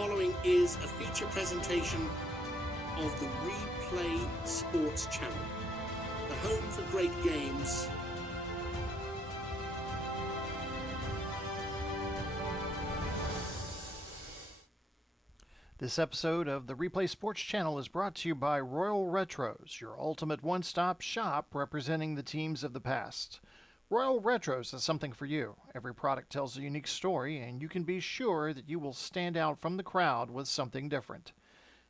following is a feature presentation of the Replay Sports Channel, the home for great games. This episode of the Replay Sports Channel is brought to you by Royal Retros, your ultimate one-stop shop representing the teams of the past. Royal Retros is something for you. Every product tells a unique story, and you can be sure that you will stand out from the crowd with something different.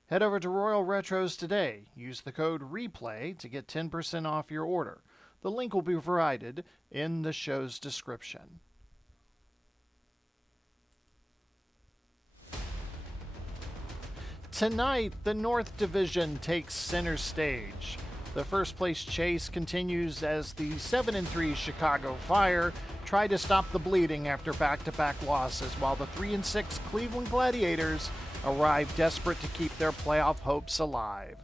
Head over to Royal Retros today. Use the code REPLAY to get 10% off your order. The link will be provided in the show's description. Tonight, the North Division takes center stage. The first place chase continues as the 7-3 Chicago Fire try to stop the bleeding after back-to-back losses, while the 3-6 Cleveland Gladiators arrive desperate to keep their playoff hopes alive.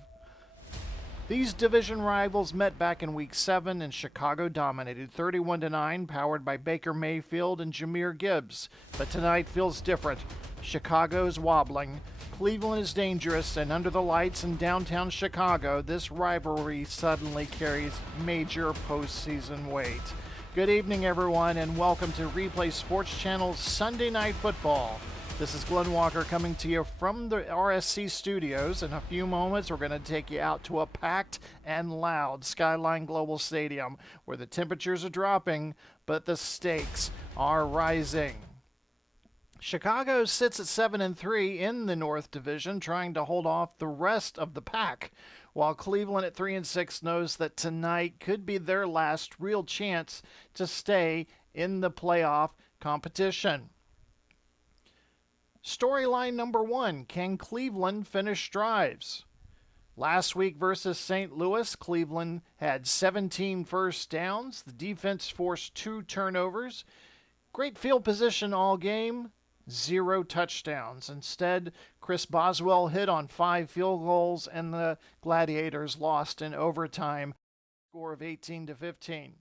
These division rivals met back in Week 7, and Chicago dominated 31-9, powered by Baker Mayfield and Jahmyr Gibbs. But tonight feels different. Chicago's wobbling. Cleveland is dangerous, and under the lights in downtown Chicago, this rivalry suddenly carries major postseason weight. Good evening, everyone, and welcome to Replay Sports Channel's Sunday Night Football. This is Glenn Walker coming to you from the RSC studios. In a few moments, we're going to take you out to a packed and loud Skyline Global Stadium, where the temperatures are dropping, but the stakes are rising. Chicago sits at 7-3 in the North Division, trying to hold off the rest of the pack, while Cleveland at 3-6 knows that tonight could be their last real chance to stay in the playoff competition. Storyline number 1, can Cleveland finish drives? Last week versus St. Louis, Cleveland had 17 first downs. The defense forced 2 turnovers. Great field position all game. 0 touchdowns. Instead, Chris Boswell hit on 5 field goals, and the Gladiators lost in overtime, score of 18-15.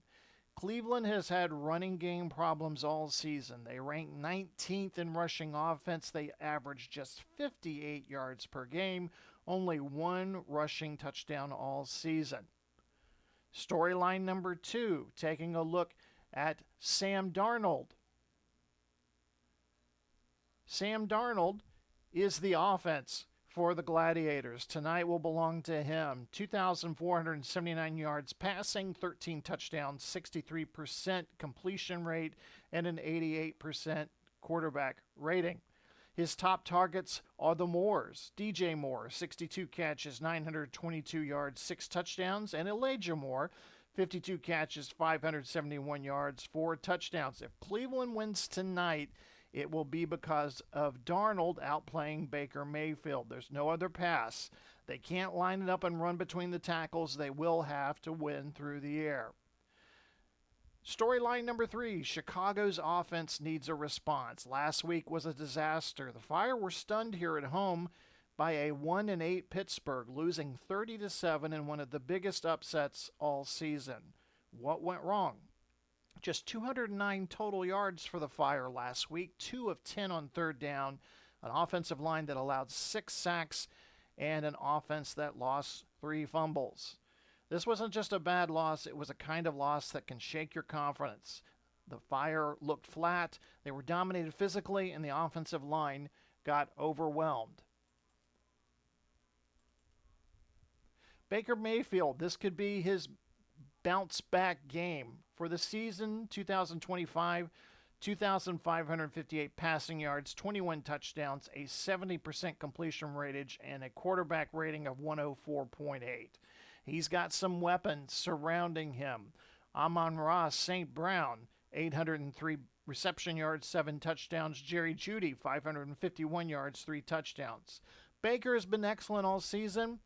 Cleveland has had running game problems all season. They rank 19th in rushing offense. They average just 58 yards per game, only 1 rushing touchdown all season. Storyline number 2, taking a look at Sam Darnold. Sam Darnold is the offense for the Gladiators. Tonight will belong to him. 2,479 yards passing, 13 touchdowns, 63% completion rate, and an 88% quarterback rating. His top targets are the Moores. DJ Moore, 62 catches, 922 yards, 6 touchdowns, and Elijah Moore, 52 catches, 571 yards, 4 touchdowns. If Cleveland wins tonight, it will be because of Darnold outplaying Baker Mayfield. There's no other pass. They can't line it up and run between the tackles. They will have to win through the air. Storyline number 3, Chicago's offense needs a response. Last week was a disaster. The Fire were stunned here at home by a 1-8 Pittsburgh, losing 30-7 in one of the biggest upsets all season. What went wrong? Just 209 total yards for the Fire last week, 2 of 10 on third down, an offensive line that allowed 6 sacks, and an offense that lost 3 fumbles. This wasn't just a bad loss, it was a kind of loss that can shake your confidence. The Fire looked flat, they were dominated physically, and the offensive line got overwhelmed. Baker Mayfield, this could be his bounce back game. For the season 2025, 2,558 passing yards, 21 touchdowns, a 70% completion rating, and a quarterback rating of 104.8. He's got some weapons surrounding him. Amon-Ra St. Brown, 803 reception yards, 7 touchdowns. Jerry Jeudy, 551 yards, 3 touchdowns. Baker has been excellent all season.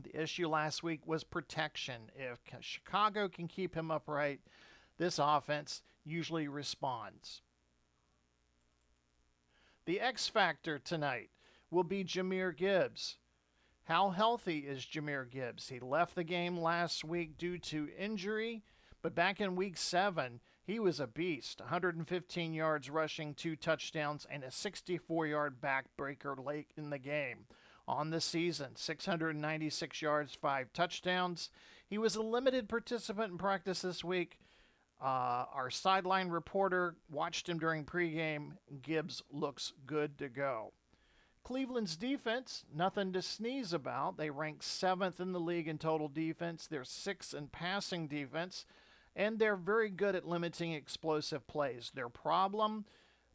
The issue last week was protection. If Chicago can keep him upright, this offense usually responds. The X factor tonight will be Jahmyr Gibbs. How healthy is Jahmyr Gibbs? He left the game last week due to injury, but back in Week 7, He was a beast. 115 yards rushing, 2 touchdowns, and a 64-yard backbreaker late in the game. On the season, 696 yards, 5 touchdowns. He was a limited participant in practice this week. Our sideline reporter watched him during pregame. Gibbs looks good to go. Cleveland's defense, nothing to sneeze about. They rank 7th in the league in total defense. They're 6th in passing defense, and they're very good at limiting explosive plays. Their problem,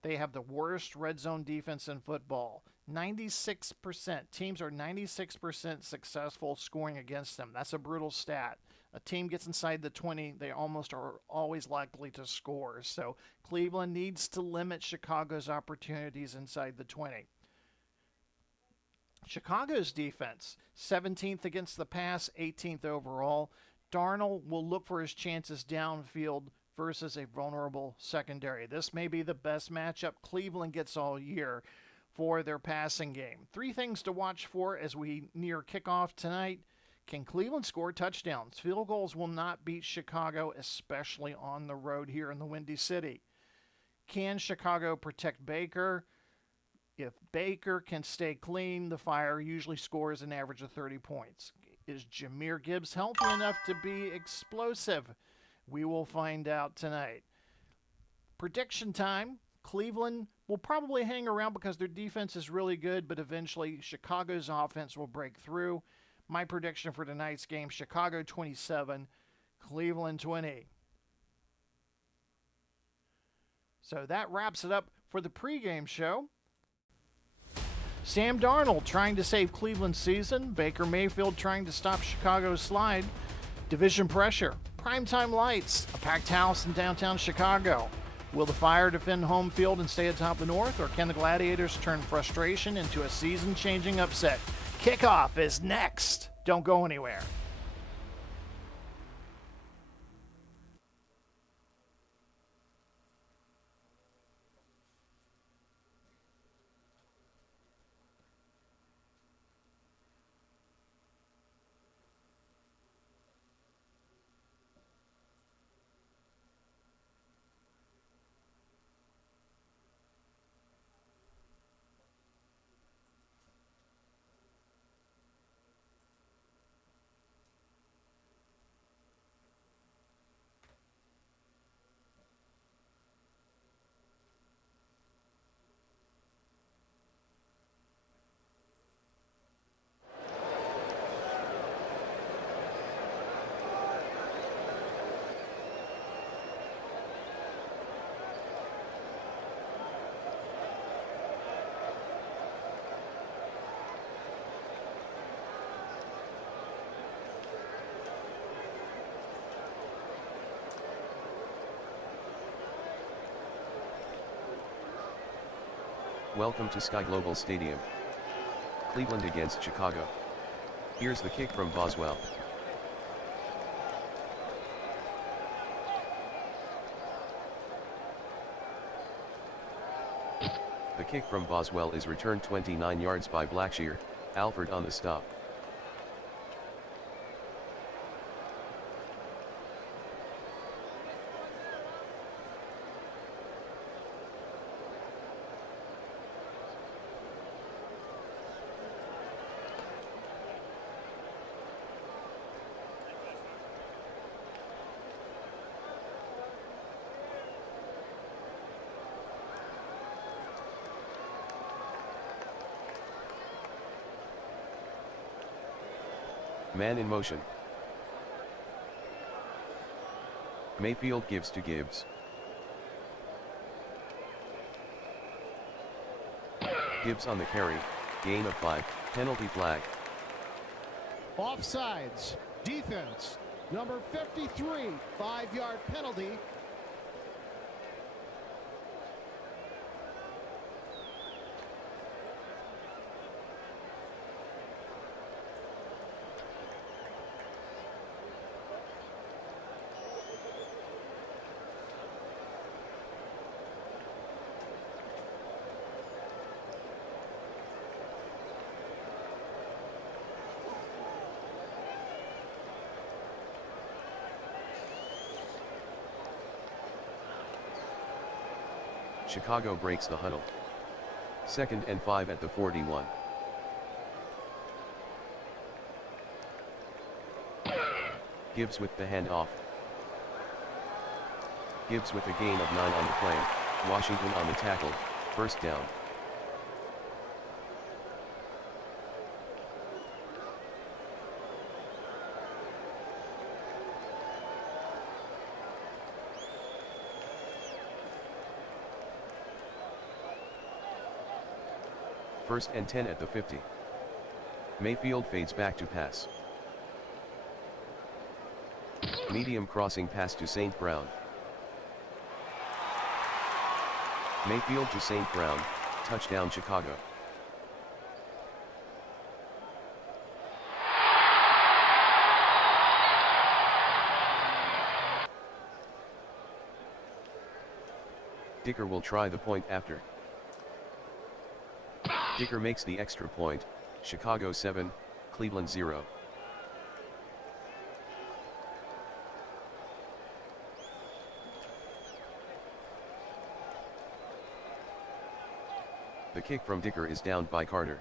they have the worst red zone defense in football. 96%. Teams are 96% successful scoring against them. That's a brutal stat. A team gets inside the 20, they almost are always likely to score. So Cleveland needs to limit Chicago's opportunities inside the 20. Chicago's defense, 17th against the pass, 18th overall. Darnold will look for his chances downfield versus a vulnerable secondary. This may be the best matchup Cleveland gets all year for their passing game. 3 things to watch for as we near kickoff tonight. Can Cleveland score touchdowns? Field goals will not beat Chicago, especially on the road here in the Windy City. Can Chicago protect Baker? If Baker can stay clean, the Fire usually scores an average of 30 points. Is Jahmyr Gibbs healthy enough to be explosive? We will find out tonight. Prediction time. Cleveland will probably hang around because their defense is really good, but eventually Chicago's offense will break through. My prediction for tonight's game, Chicago 27, Cleveland 20. So that wraps it up for the pregame show. Sam Darnold trying to save Cleveland's season. Baker Mayfield trying to stop Chicago's slide. Division pressure. Primetime lights. A packed house in downtown Chicago. Will the Fire defend home field and stay atop the North, or can the Gladiators turn frustration into a season-changing upset? Kickoff is next. Don't go anywhere. Welcome to Sky Global Stadium. Cleveland against Chicago. Here's the kick from Boswell. The kick from Boswell is returned 29 yards by Blackshear. Alford on the stop. Man in motion. Mayfield gives to Gibbs. Gibbs on the carry, gain of 5, penalty flag. Offsides, defense, number 53, 5-yard penalty. Chicago breaks the huddle. 2nd and 5 at the 41. Gibbs with the handoff. Gibbs with a gain of 9 on the play. Washington on the tackle, 1st down. First and 10 at the 50. Mayfield fades back to pass. Medium crossing pass to St. Brown. Mayfield to St. Brown, touchdown Chicago. Dicker will try the point after. Dicker makes the extra point, Chicago 7, Cleveland 0. The kick from Dicker is downed by Carter.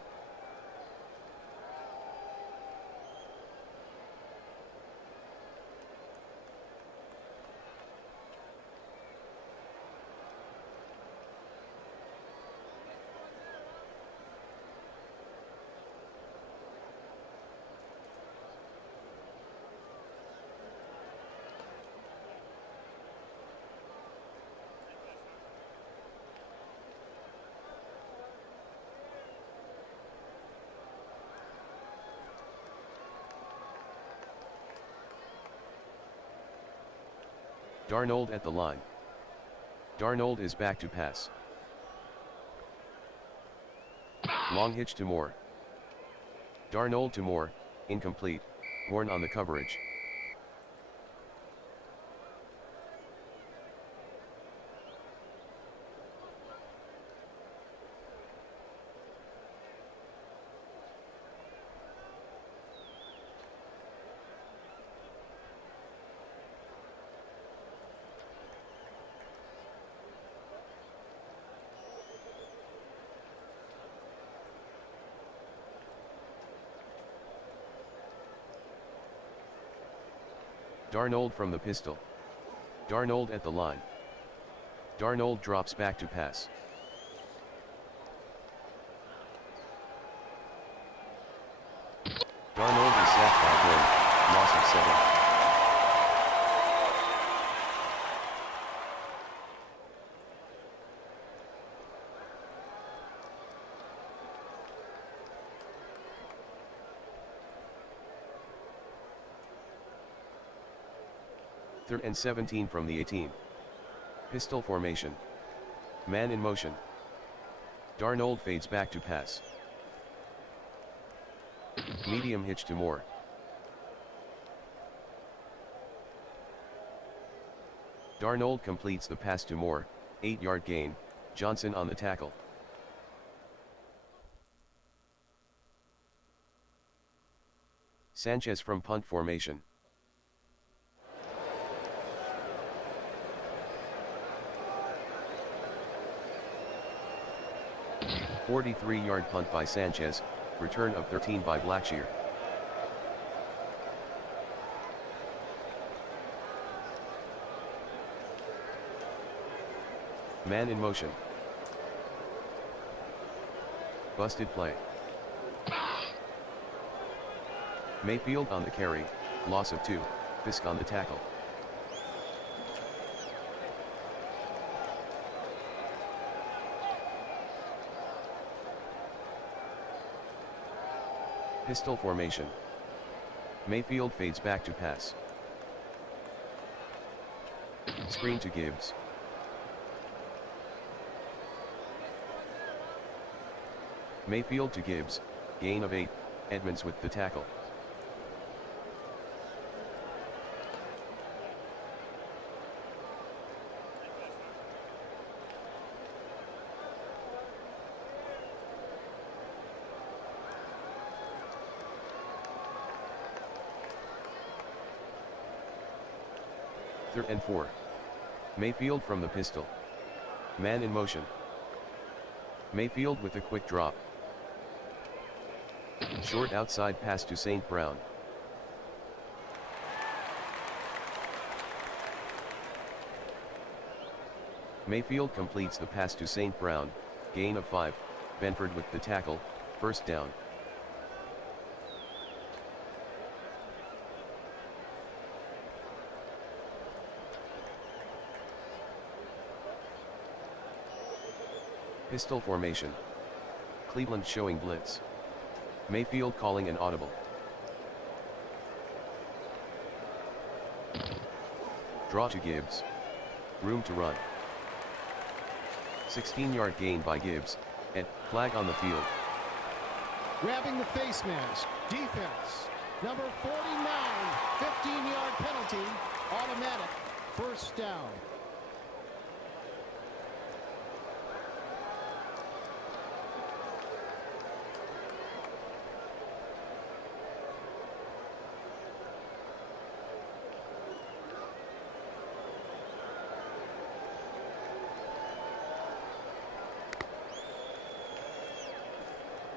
Darnold at the line. Darnold is back to pass. Long hitch to Moore. Darnold to Moore, incomplete, Bourne on the coverage. Darnold from the pistol. Darnold at the line. Darnold drops back to pass. Darnold is sacked by Bourne, loss of 7. Third and 17 from the 18. Pistol formation. Man in motion. Darnold fades back to pass. Medium hitch to Moore. Darnold completes the pass to Moore, 8-yard gain, Johnson on the tackle. Sanchez from punt formation. 43-yard punt by Sanchez, return of 13 by Blackshear. Man in motion. Busted play. Mayfield on the carry, loss of 2, Fisk on the tackle. Pistol formation. Mayfield fades back to pass. Screen to Gibbs. Mayfield to Gibbs, gain of 8, Edmonds with the tackle. Third and 4. Mayfield from the pistol. Man in motion. Mayfield with a quick drop. Short outside pass to St. Brown. Mayfield completes the pass to St. Brown, gain of 5, Benford with the tackle, first down. Pistol formation. Cleveland showing blitz. Mayfield calling an audible. Draw to Gibbs. Room to run. 16-yard gain by Gibbs, and flag on the field. Grabbing the face mask. Defense. Number 49. 15-yard penalty. Automatic. First down.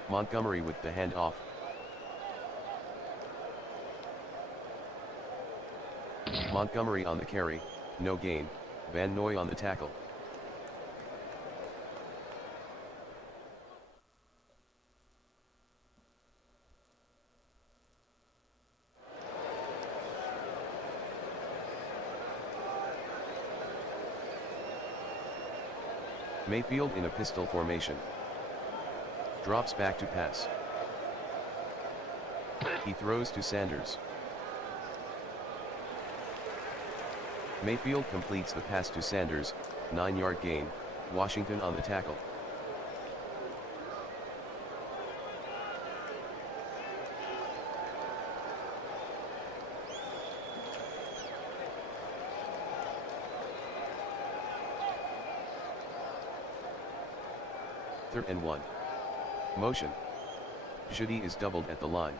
Montgomery with the handoff. Montgomery on the carry, no gain. Van Noy on the tackle. Mayfield in a pistol formation. Drops back to pass. He throws to Sanders. Mayfield completes the pass to Sanders, 9-yard gain, Washington on the tackle. Third and 1. Motion. Judy is doubled at the line.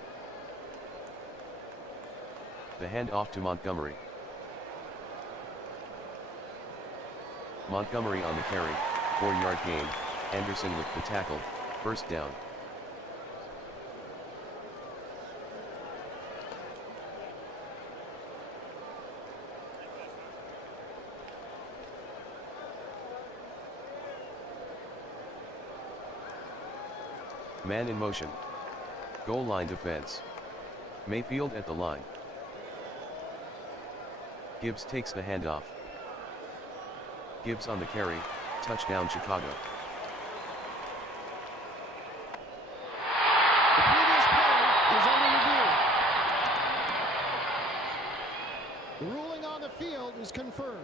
The handoff to Montgomery. Montgomery on the carry, 4-yard gain, Anderson with the tackle, first down. Man in motion. Goal line defense. Mayfield at the line. Gibbs takes the handoff. Gibbs on the carry, touchdown Chicago. The previous play is under review. The ruling on the field is confirmed.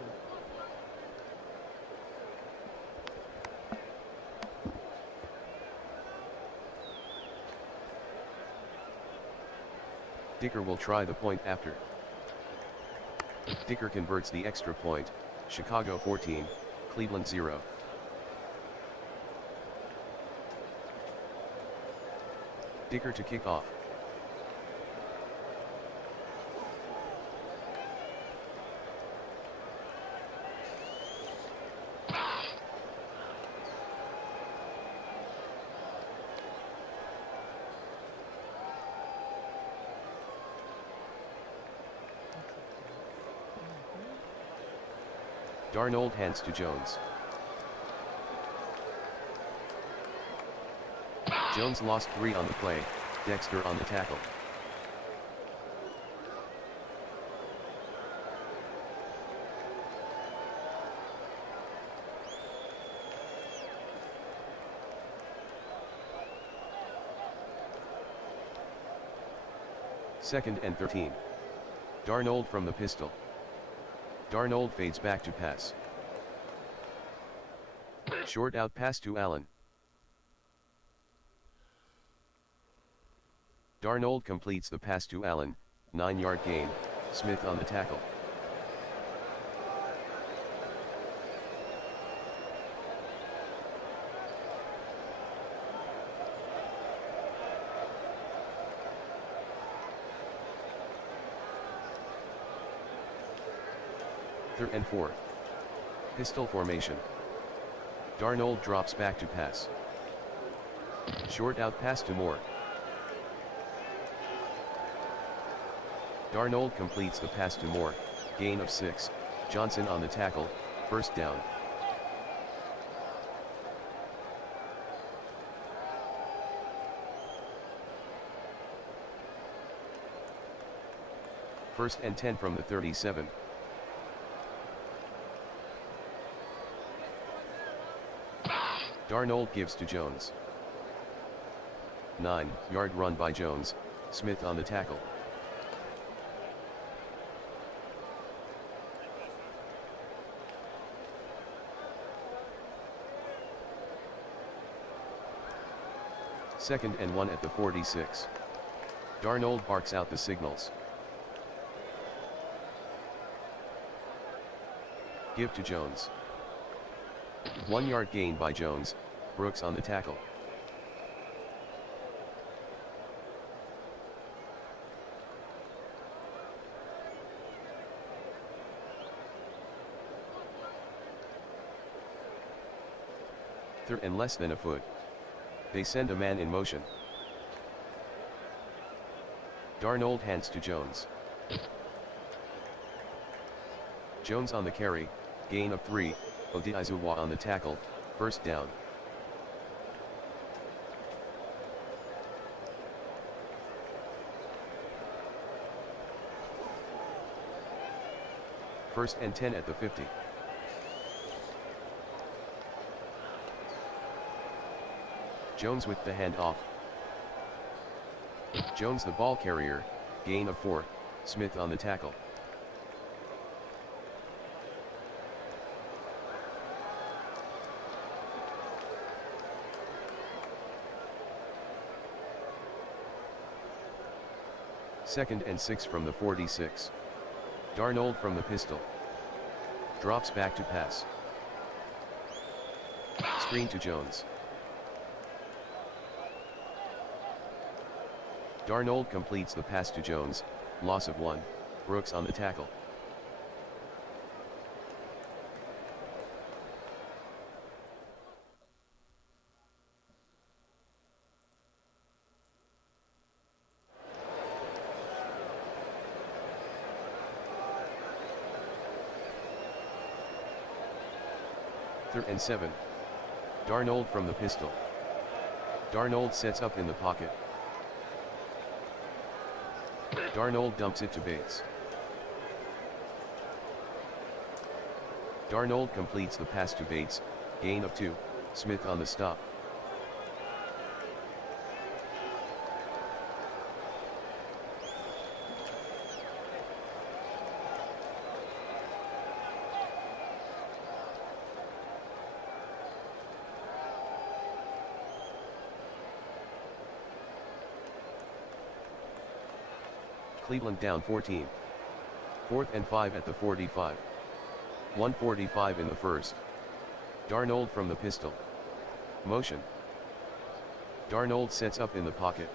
Dicker will try the point after. Dicker converts the extra point. Chicago 14, Cleveland 0. Dicker to kick off. Darnold hands to Jones. Jones lost 3 on the play, Dexter on the tackle. Second and 13. Darnold from the pistol. Darnold fades back to pass. Short out pass to Allen. Darnold completes the pass to Allen, 9-yard gain, Smith on the tackle. Third and 4. Pistol formation. Darnold drops back to pass. Short out pass to Moore. Darnold completes the pass to Moore, gain of 6, Johnson on the tackle, first down. First and 10 from the 37. Darnold gives to Jones. 9-yard run by Jones, Smith on the tackle. Second and 1 at the 46. Darnold barks out the signals. Give to Jones. 1-yard gain by Jones, Brooks on the tackle. Third and less than a foot. They send a man in motion. Darnold hands to Jones. Jones on the carry, gain of 3, Odizuwa on the tackle, first down. First and 10 at the 50. Jones with the handoff. Jones the ball carrier, gain of 4, Smith on the tackle. Second and 6 from the 46. Darnold from the pistol. Drops back to pass. Screen to Jones. Darnold completes the pass to Jones, loss of 1, Brooks on the tackle. Third and 7. Darnold from the pistol. Darnold sets up in the pocket. Darnold dumps it to Bates. Darnold completes the pass to Bates, gain of 2, Smith on the stop. Cleveland down 14. 4th and 5 at the 45. 1:45 in the first. Darnold from the pistol. Motion. Darnold sets up in the pocket.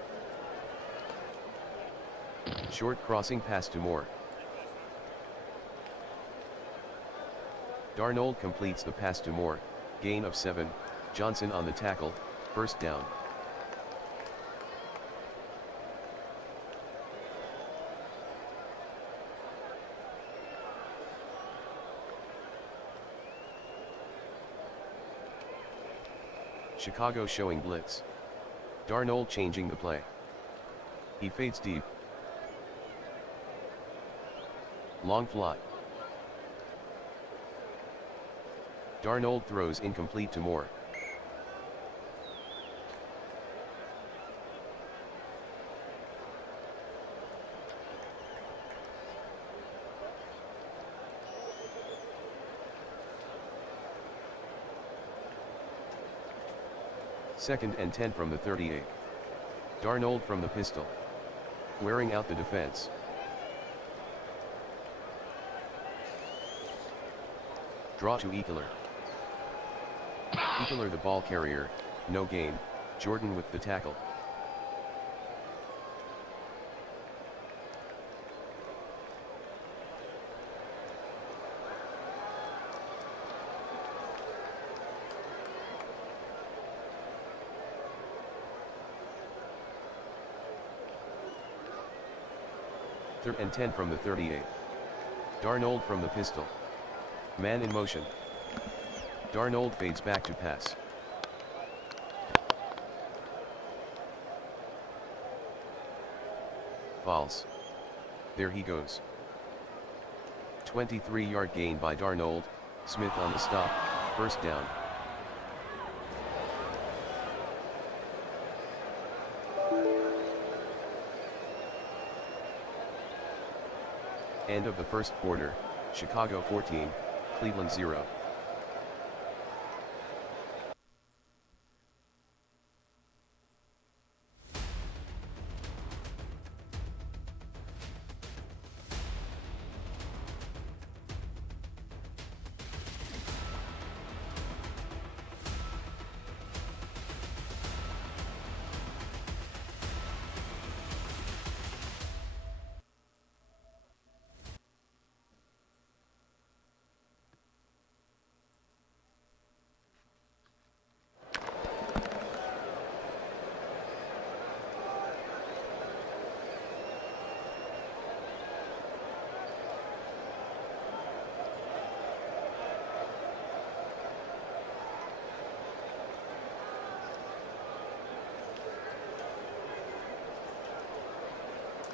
Short crossing pass to Moore. Darnold completes the pass to Moore, gain of 7, Johnson on the tackle, first down. Chicago showing blitz. Darnold changing the play. He fades deep. Long fly. Darnold throws incomplete to Moore. Second and 10 from the 38. Darnold from the pistol. Wearing out the defense. Draw to Ekeler. Ekeler the ball carrier, no gain, Jordan with the tackle. 3rd and 10 from the 38. Darnold from the pistol. Man in motion. Darnold fades back to pass. False. There he goes. 23-yard gain by Darnold, Smith on the stop, first down. End of the first quarter, Chicago 14, Cleveland 0.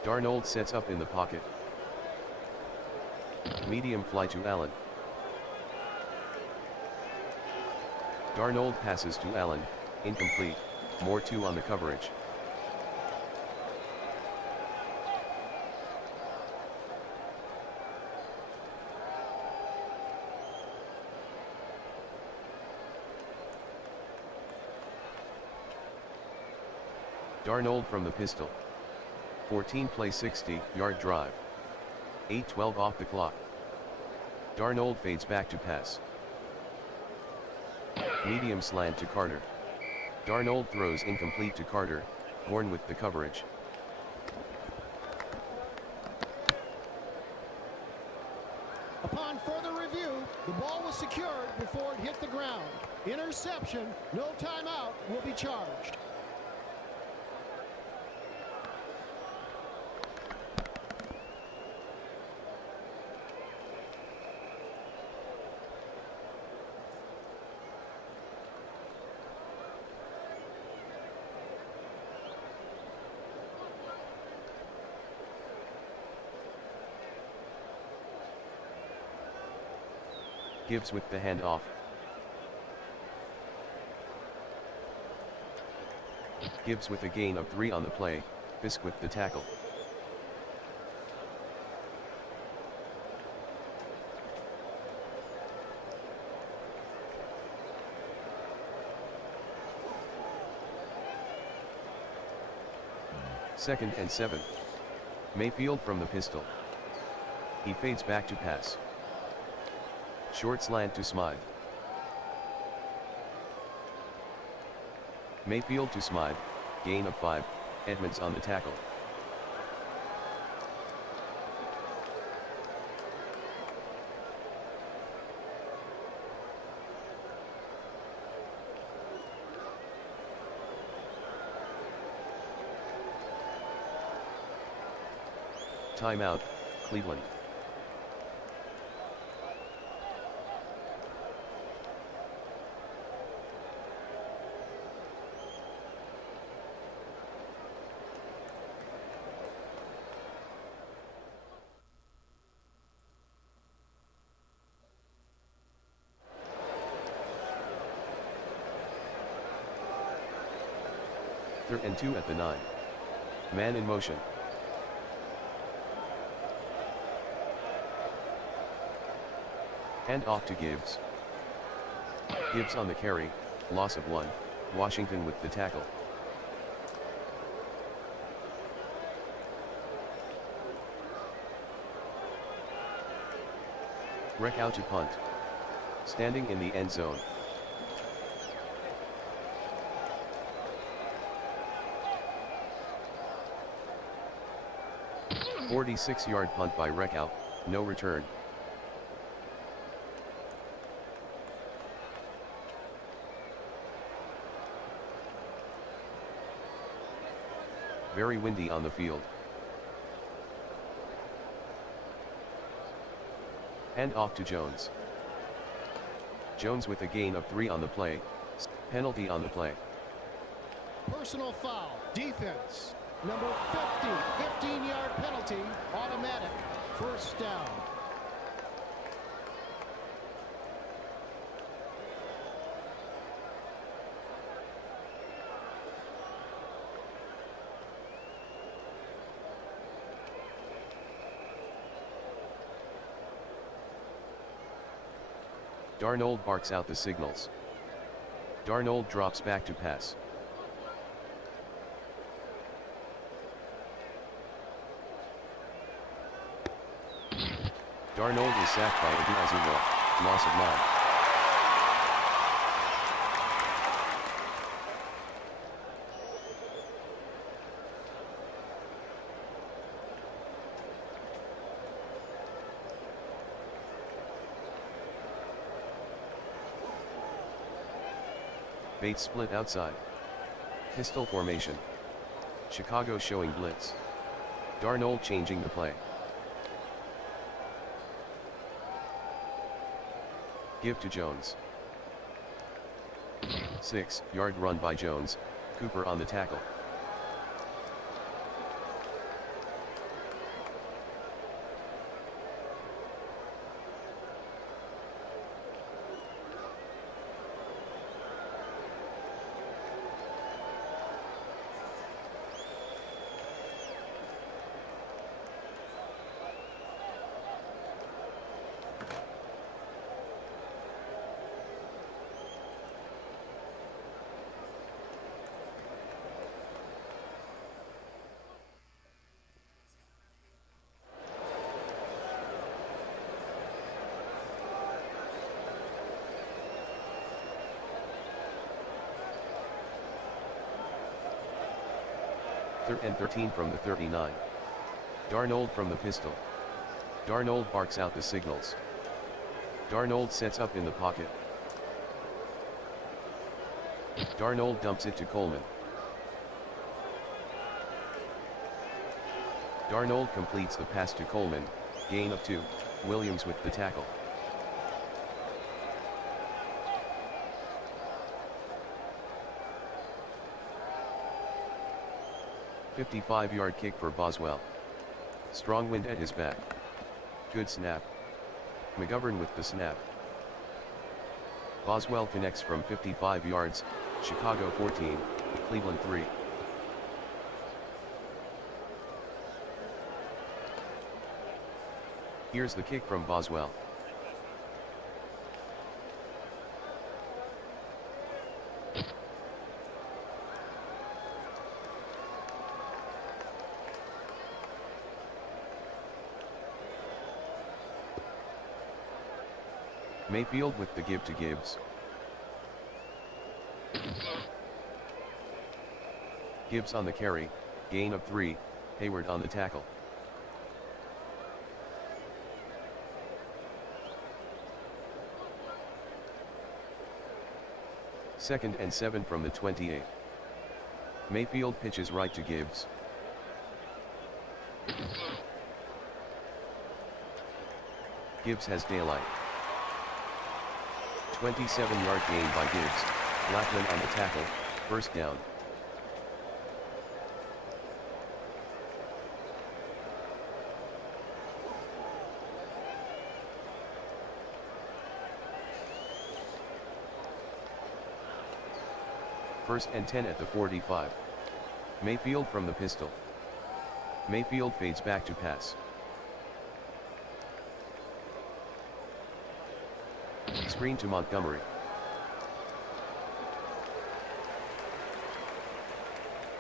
Darnold sets up in the pocket. Medium fly to Allen. Darnold passes to Allen, incomplete, more 2 on the coverage. Darnold from the pistol. 14-play 60-yard drive. 8:12 off the clock. Darnold fades back to pass. Medium slant to Carter. Darnold throws incomplete to Carter, Horn with the coverage. Upon further review, the ball was secured before it hit the ground. Interception, no timeout will be charged. Gibbs with the handoff. Gibbs with a gain of 3 on the play, Fisk with the tackle. Second and 7. Mayfield from the pistol. He fades back to pass. Short slant to Smythe. Mayfield to Smythe, gain of 5, Edmonds on the tackle. Timeout, Cleveland. Third and 2 at the 9. Man in motion. Hand off to Gibbs. Gibbs on the carry, loss of 1, Washington with the tackle. Wreck out to punt. Standing in the end zone. 46-yard punt by Reckout, no return. Very windy on the field. Hand off to Jones. Jones with a gain of 3 on the play. Penalty on the play. Personal foul. Defense. Number 50. 15-yard penalty. Automatic. First down. Darnold barks out the signals. Darnold drops back to pass. Darnold is sacked by Oduazuma, loss of 9. Bates split outside. Pistol formation. Chicago showing blitz. Darnold changing the play. Give to Jones. 6-yard run by Jones, Cooper on the tackle. Third and 13 from the 39. Darnold from the pistol. Darnold barks out the signals. Darnold sets up in the pocket. Darnold dumps it to Coleman. Darnold completes the pass to Coleman, gain of 2, Williams with the tackle. "55-yard kick for Boswell. Strong wind at his back. Good snap. McGovern with the snap. Boswell connects from 55 yards, Chicago 14, Cleveland 3. Here's the kick from Boswell. Mayfield with the give to Gibbs. Gibbs on the carry, gain of 3, Hayward on the tackle. Second and 7 from the 28. Mayfield pitches right to Gibbs. Gibbs has daylight. 27-yard gain by Gibbs, Blackman on the tackle, first down. First and 10 at the 45. Mayfield from the pistol. Mayfield fades back to pass. Screen to Montgomery.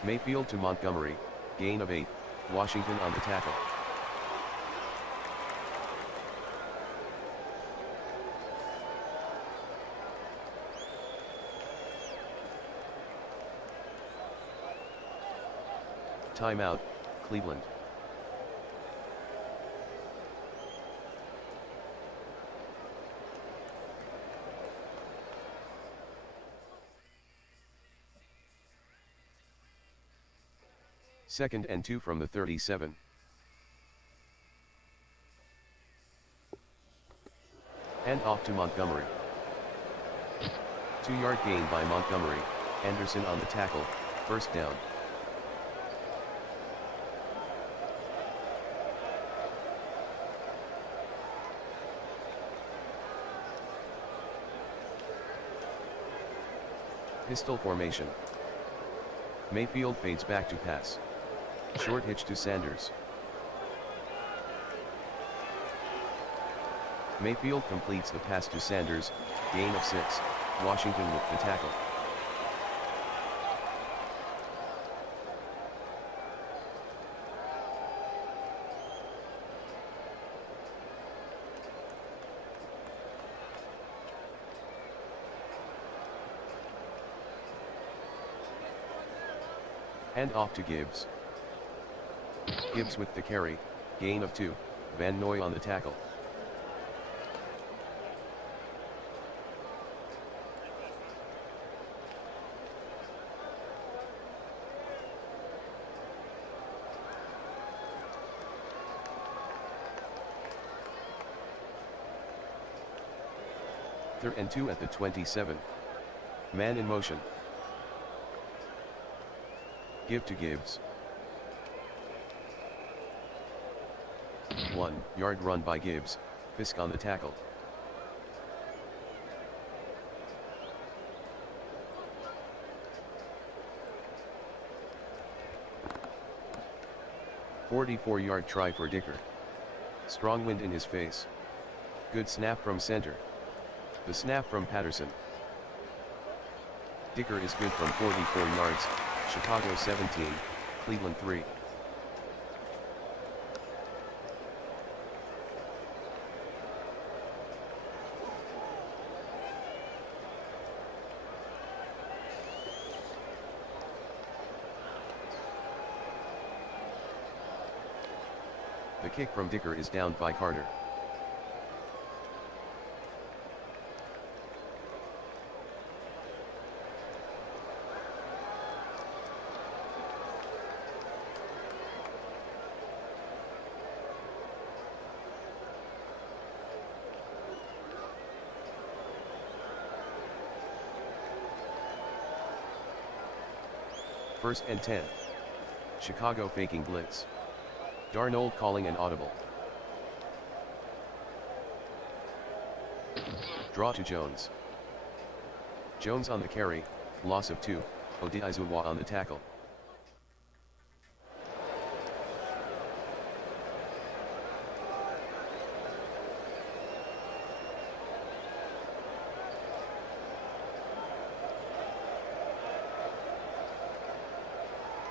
Mayfield to Montgomery, gain of 8, Washington on the tackle. Timeout, Cleveland. Second and 2 from the 37. And off to Montgomery. 2-yard gain by Montgomery, Anderson on the tackle, first down. Pistol formation. Mayfield fades back to pass. Short hitch to Sanders. Mayfield completes the pass to Sanders, gain of 6, Washington with the tackle. Hand off to Gibbs. Gibbs with the carry, gain of 2, Van Noy on the tackle. Third and 2 at the 27. Man in motion. Give to Gibbs. 1-yard run by Gibbs, Fisk on the tackle. "44-yard try for Dicker. Strong wind in his face. Good snap from center. The snap from Patterson. Dicker is good from 44 yards, Chicago 17, Cleveland 3. The kick from Dicker is down by Carter. First and 10. Chicago faking blitz. Darnold calling an audible. Draw to Jones. Jones on the carry, loss of 2, Odizuwa on the tackle.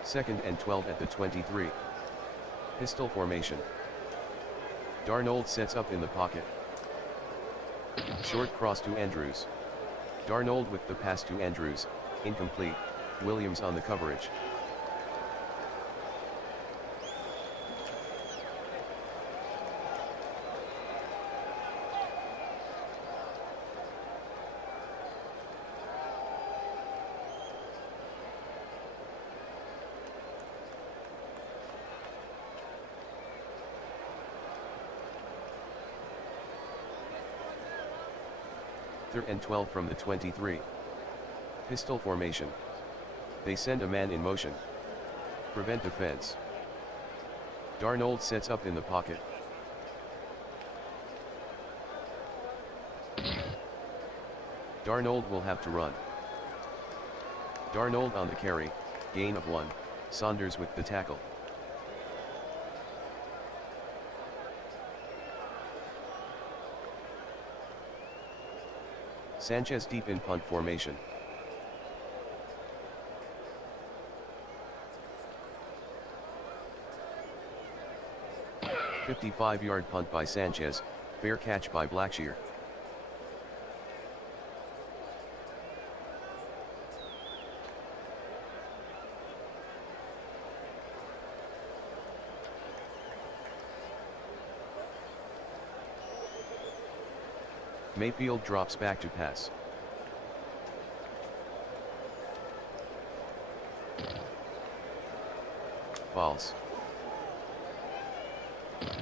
Second and 12 at the 23. Pistol formation. Darnold sets up in the pocket. Short cross to Andrews. Darnold with the pass to Andrews, incomplete, Williams on the coverage. Third and 12 from the 23. Pistol formation. They send a man in motion. Prevent defense. Darnold sets up in the pocket. Darnold will have to run. Darnold on the carry, gain of 1, Saunders with the tackle. Sanchez deep in punt formation. A 55-yard punt by Sanchez, fair catch by Blackshear. Mayfield drops back to pass. False.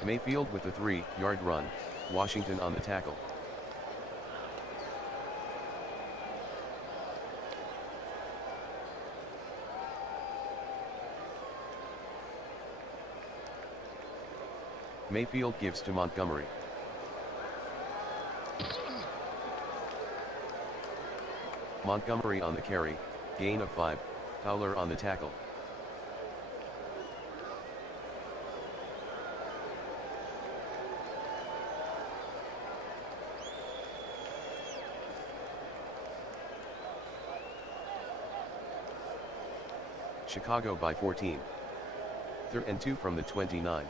Mayfield with a 3-yard run, Washington on the tackle. Mayfield gives to Montgomery. Montgomery on the carry, gain of 5, Fowler on the tackle. Chicago by 14. 3rd and 2 from the 29.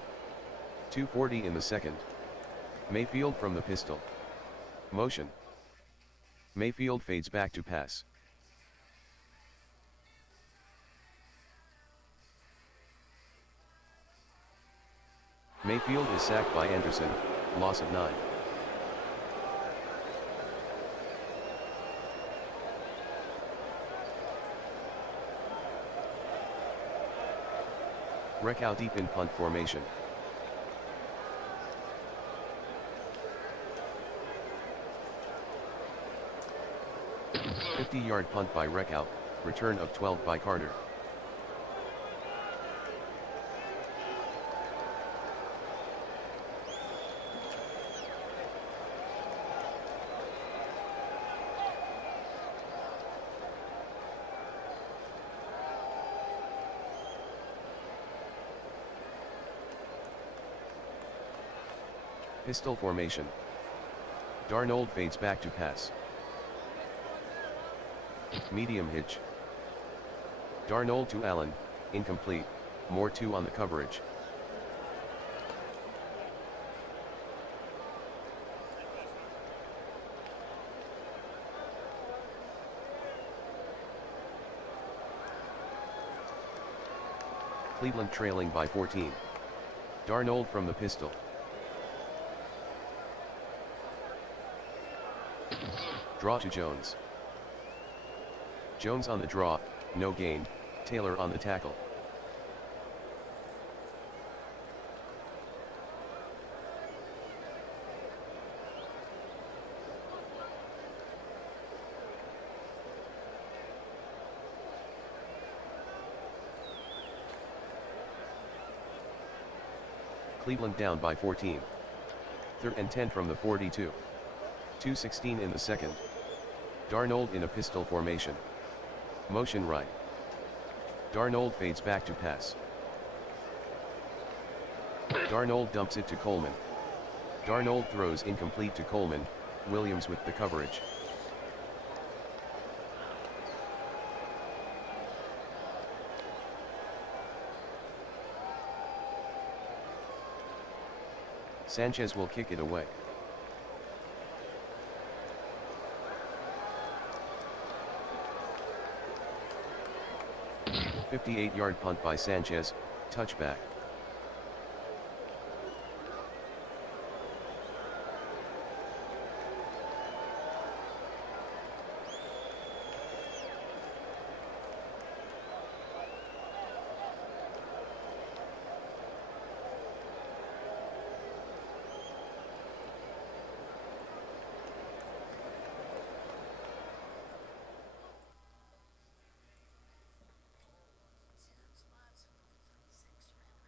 2:40 in the second. Mayfield from the pistol. Motion. Mayfield fades back to pass. Mayfield is sacked by Anderson, loss of 9. Wreck out deep in punt formation. "50-yard punt by Reckout, return of 12 by Carter. Pistol formation. Darnold fades back to pass. Medium hitch. Darnold to Allen, incomplete, more 2 on the coverage. Cleveland trailing by 14. Darnold from the pistol. Draw to Jones. Jones on the draw, no gain, Taylor on the tackle. Cleveland down by 14. 3rd and 10 from the 42. 2:16 in the second. Darnold in a pistol formation. Motion right. Darnold fades back to pass. Darnold dumps it to Coleman. Darnold throws incomplete to Coleman, Williams with the coverage. Sanchez will kick it away. "58-yard punt by Sanchez, touchback.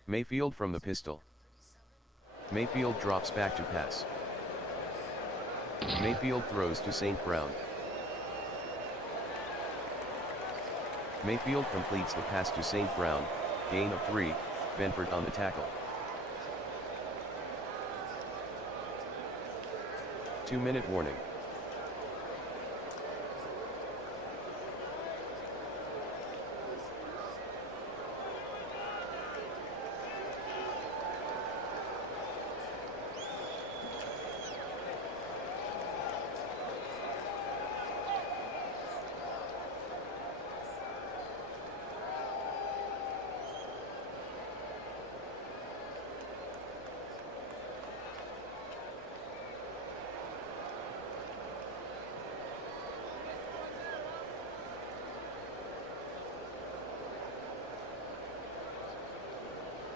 Mayfield from the pistol. Mayfield drops back to pass. Mayfield throws to St. Brown. Mayfield completes the pass to St. Brown, gain of 3, Benford on the tackle. 2-minute warning.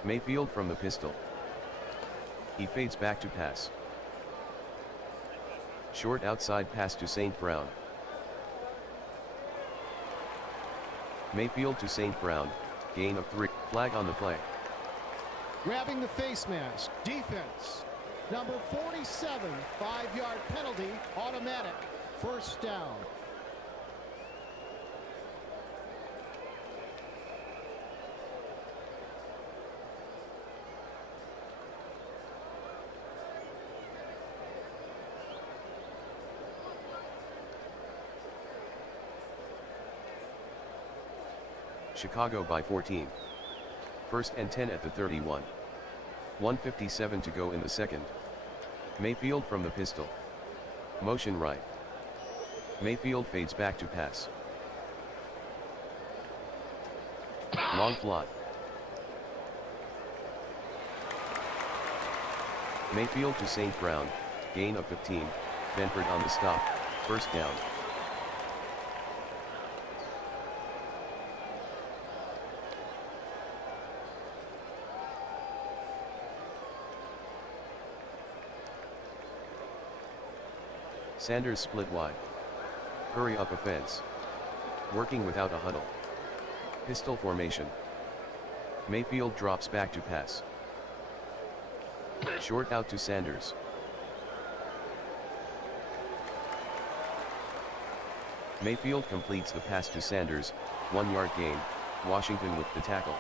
Mayfield from the pistol. He fades back to pass. Short outside pass to St. Brown. Mayfield to St. Brown, gain of 3, flag on the play. grabbing the face mask. Defense. Number 47, 5-yard penalty, automatic. First down. Chicago by 14. First and 10 at the 31. 1:57 to go in the second. Mayfield from the pistol. Motion right. Mayfield fades back to pass. Long plot. Mayfield to St. Brown, gain of 15, Benford on the stop, first down. Sanders split wide. Hurry up offense. Working without a huddle. Pistol formation. Mayfield drops back to pass. Short out to Sanders. Mayfield completes the pass to Sanders, 1-yard gain, Washington with the tackle.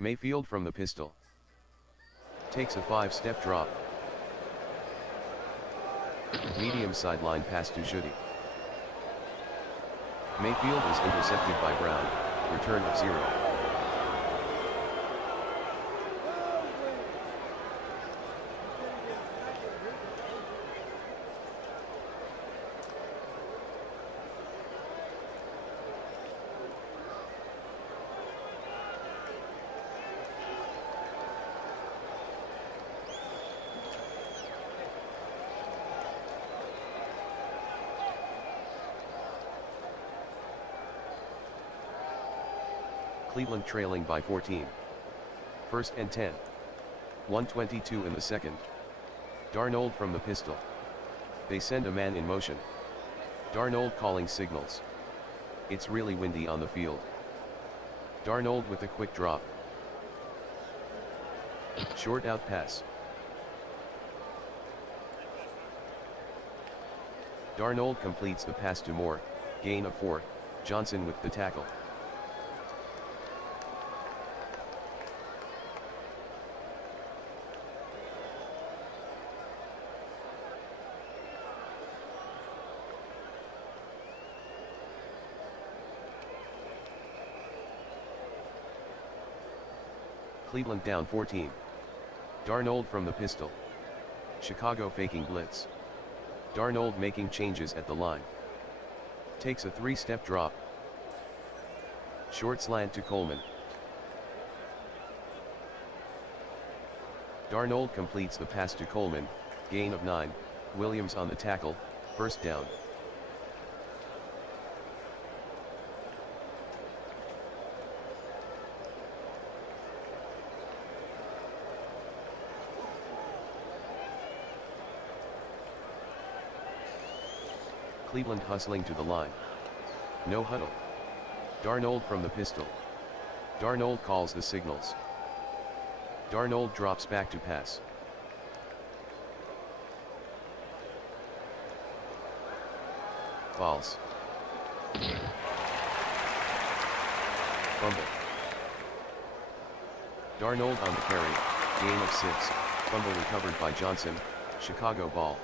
Mayfield from the pistol. Takes a 5-step drop. Medium sideline pass to Schutte. Mayfield is intercepted by Brown, return of 0. Cleveland trailing by 14. First and 10. 1:22 in the second. Darnold from the pistol. They send a man in motion. Darnold calling signals. It's really windy on the field. Darnold with a quick drop. Short out pass. Darnold completes the pass to Moore, gain of 4, Johnson with the tackle. Cleveland down 14. Darnold from the pistol. Chicago faking blitz. Darnold making changes at the line. Takes a 3-step drop. Short slant to Coleman. Darnold completes the pass to Coleman, gain of 9, Williams on the tackle, first down. Cleveland hustling to the line. No huddle. Darnold from the pistol. Darnold calls the signals. Darnold drops back to pass. False. Fumble. Darnold on the carry, gain of 6, fumble recovered by Johnson, Chicago ball.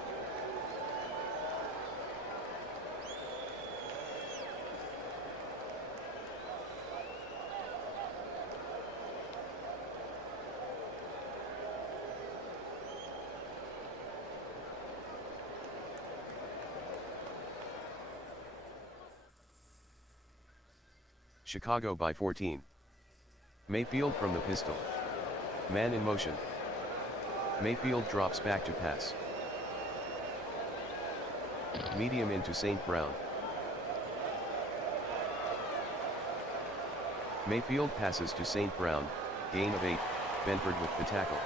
Chicago by 14. Mayfield from the pistol. Man in motion. Mayfield drops back to pass. Medium into St. Brown. Mayfield passes to St. Brown, gain of 8, Benford with the tackle.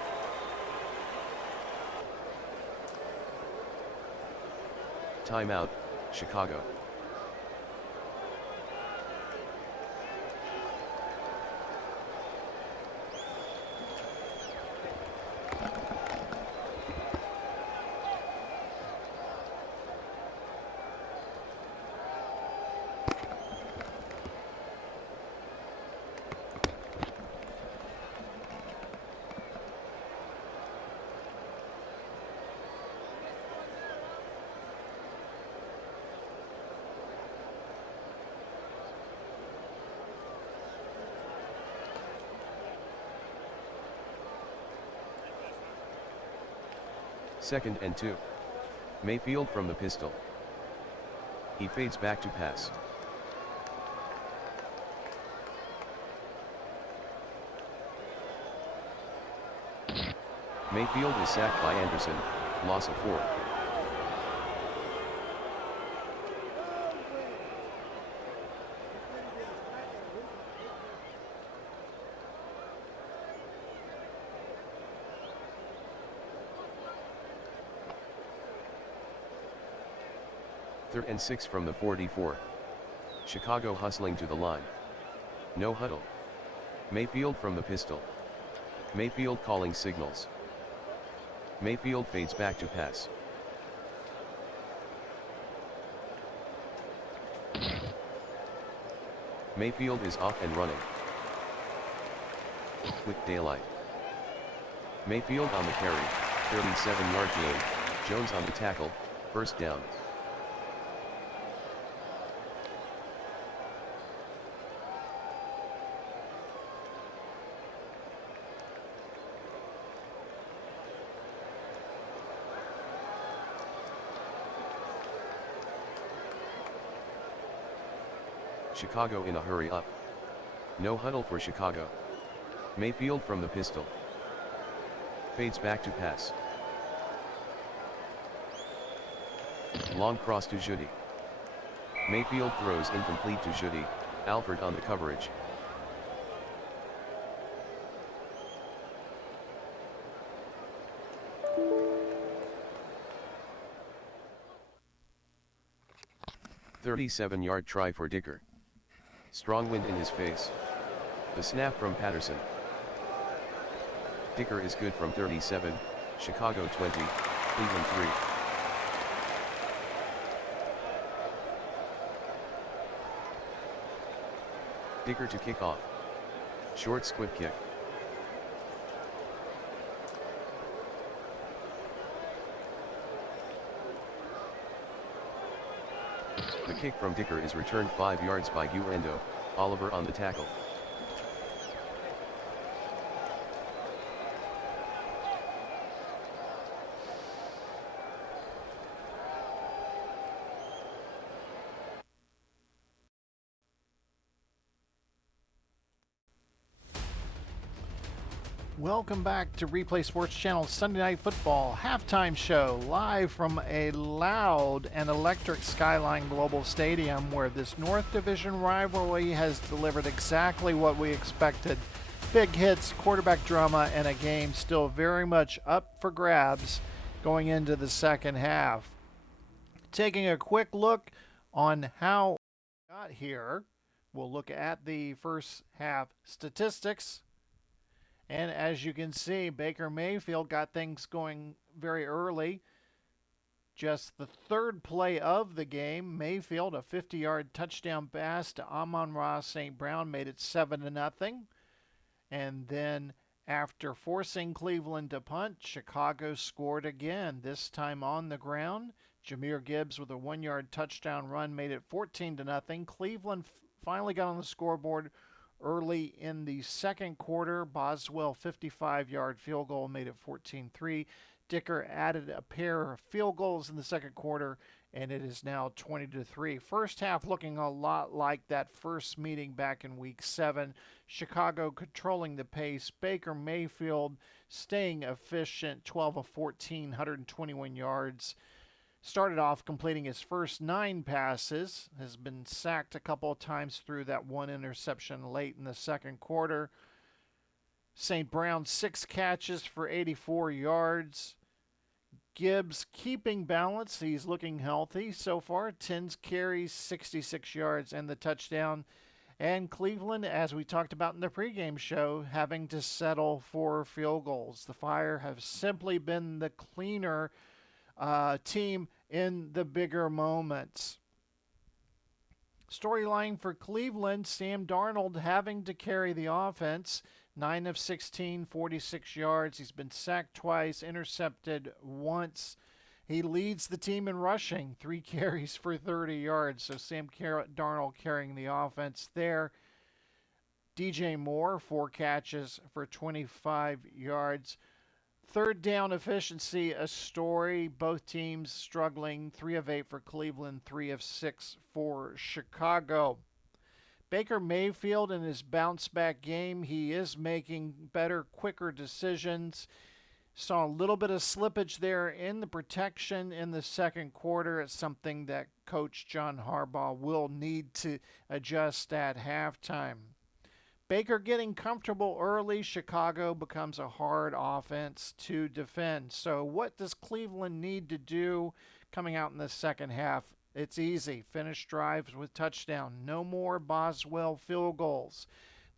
Timeout, Chicago. Second and 2. Mayfield from the pistol. He fades back to pass. Mayfield is sacked by Anderson, loss of 4. Third and 6 from the 44. Chicago hustling to the line. No huddle. Mayfield from the pistol. Mayfield calling signals. Mayfield fades back to pass. Mayfield is off and running. Quick daylight. Mayfield on the carry, 37-yard gain. Jones on the tackle, first down. Chicago in a hurry up. No huddle for Chicago. Mayfield from the pistol. Fades back to pass. Long cross to Judy. Mayfield throws incomplete to Judy. Alford on the coverage. "37-yard try for Dicker. Strong wind in his face. The snap from Patterson. Dicker is good from 37, Chicago 20, Cleveland 3. Dicker to kick off. Short squib kick. The kick from Dicker is returned 5 yards by Guendo, Oliver on the tackle. Welcome back to Replay Sports Channel Sunday Night Football halftime show, live from a loud and electric Skyline Global Stadium, where this North Division rivalry has delivered exactly what we expected. Big hits, quarterback drama, and a game still very much up for grabs going into the second half. Taking a quick look on how we got here, we'll look at the first half statistics. And as you can see, Baker Mayfield got things going very early. Just the third play of the game, Mayfield, a 50-yard touchdown pass to Amon-Ra St. Brown, made it 7-0. And then after forcing Cleveland to punt, Chicago scored again, this time on the ground. Jahmyr Gibbs with a 1-yard touchdown run made it 14-0. Cleveland finally got on the scoreboard early in the second quarter. Boswell 55-yard field goal made it 14-3. Dicker added a pair of field goals in the second quarter, and it is now 20-3. First half looking a lot like that first meeting back in week 7. Chicago controlling the pace. Baker Mayfield staying efficient, 12 of 14, 121 yards. Started off completing his first 9 passes, has been sacked a couple of times through that one interception late in the second quarter. St. Brown, 6 catches for 84 yards. Gibbs keeping balance. He's looking healthy so far. 10 carries, 66 yards, and the touchdown. And Cleveland, as we talked about in the pregame show, having to settle for field goals. The Fire have simply been the cleaner team in the bigger moments. Storyline for Cleveland, Sam Darnold having to carry the offense. 9 of 16, 46 yards. He's been sacked twice, intercepted once. He leads the team in rushing, 3 carries for 30 yards. So Sam Darnold carrying the offense there. DJ Moore, 4 catches for 25 yards. Third down efficiency, a story. Both teams struggling. 3 of 8 for Cleveland, 3 of 6 for Chicago. Baker Mayfield in his bounce-back game, he is making better, quicker decisions. Saw a little bit of slippage there in the protection in the second quarter. It's something that Coach John Harbaugh will need to adjust at halftime. Baker getting comfortable early. Chicago becomes a hard offense to defend. So what does Cleveland need to do coming out in the second half? It's easy. Finish drives with touchdown. No more Boswell field goals.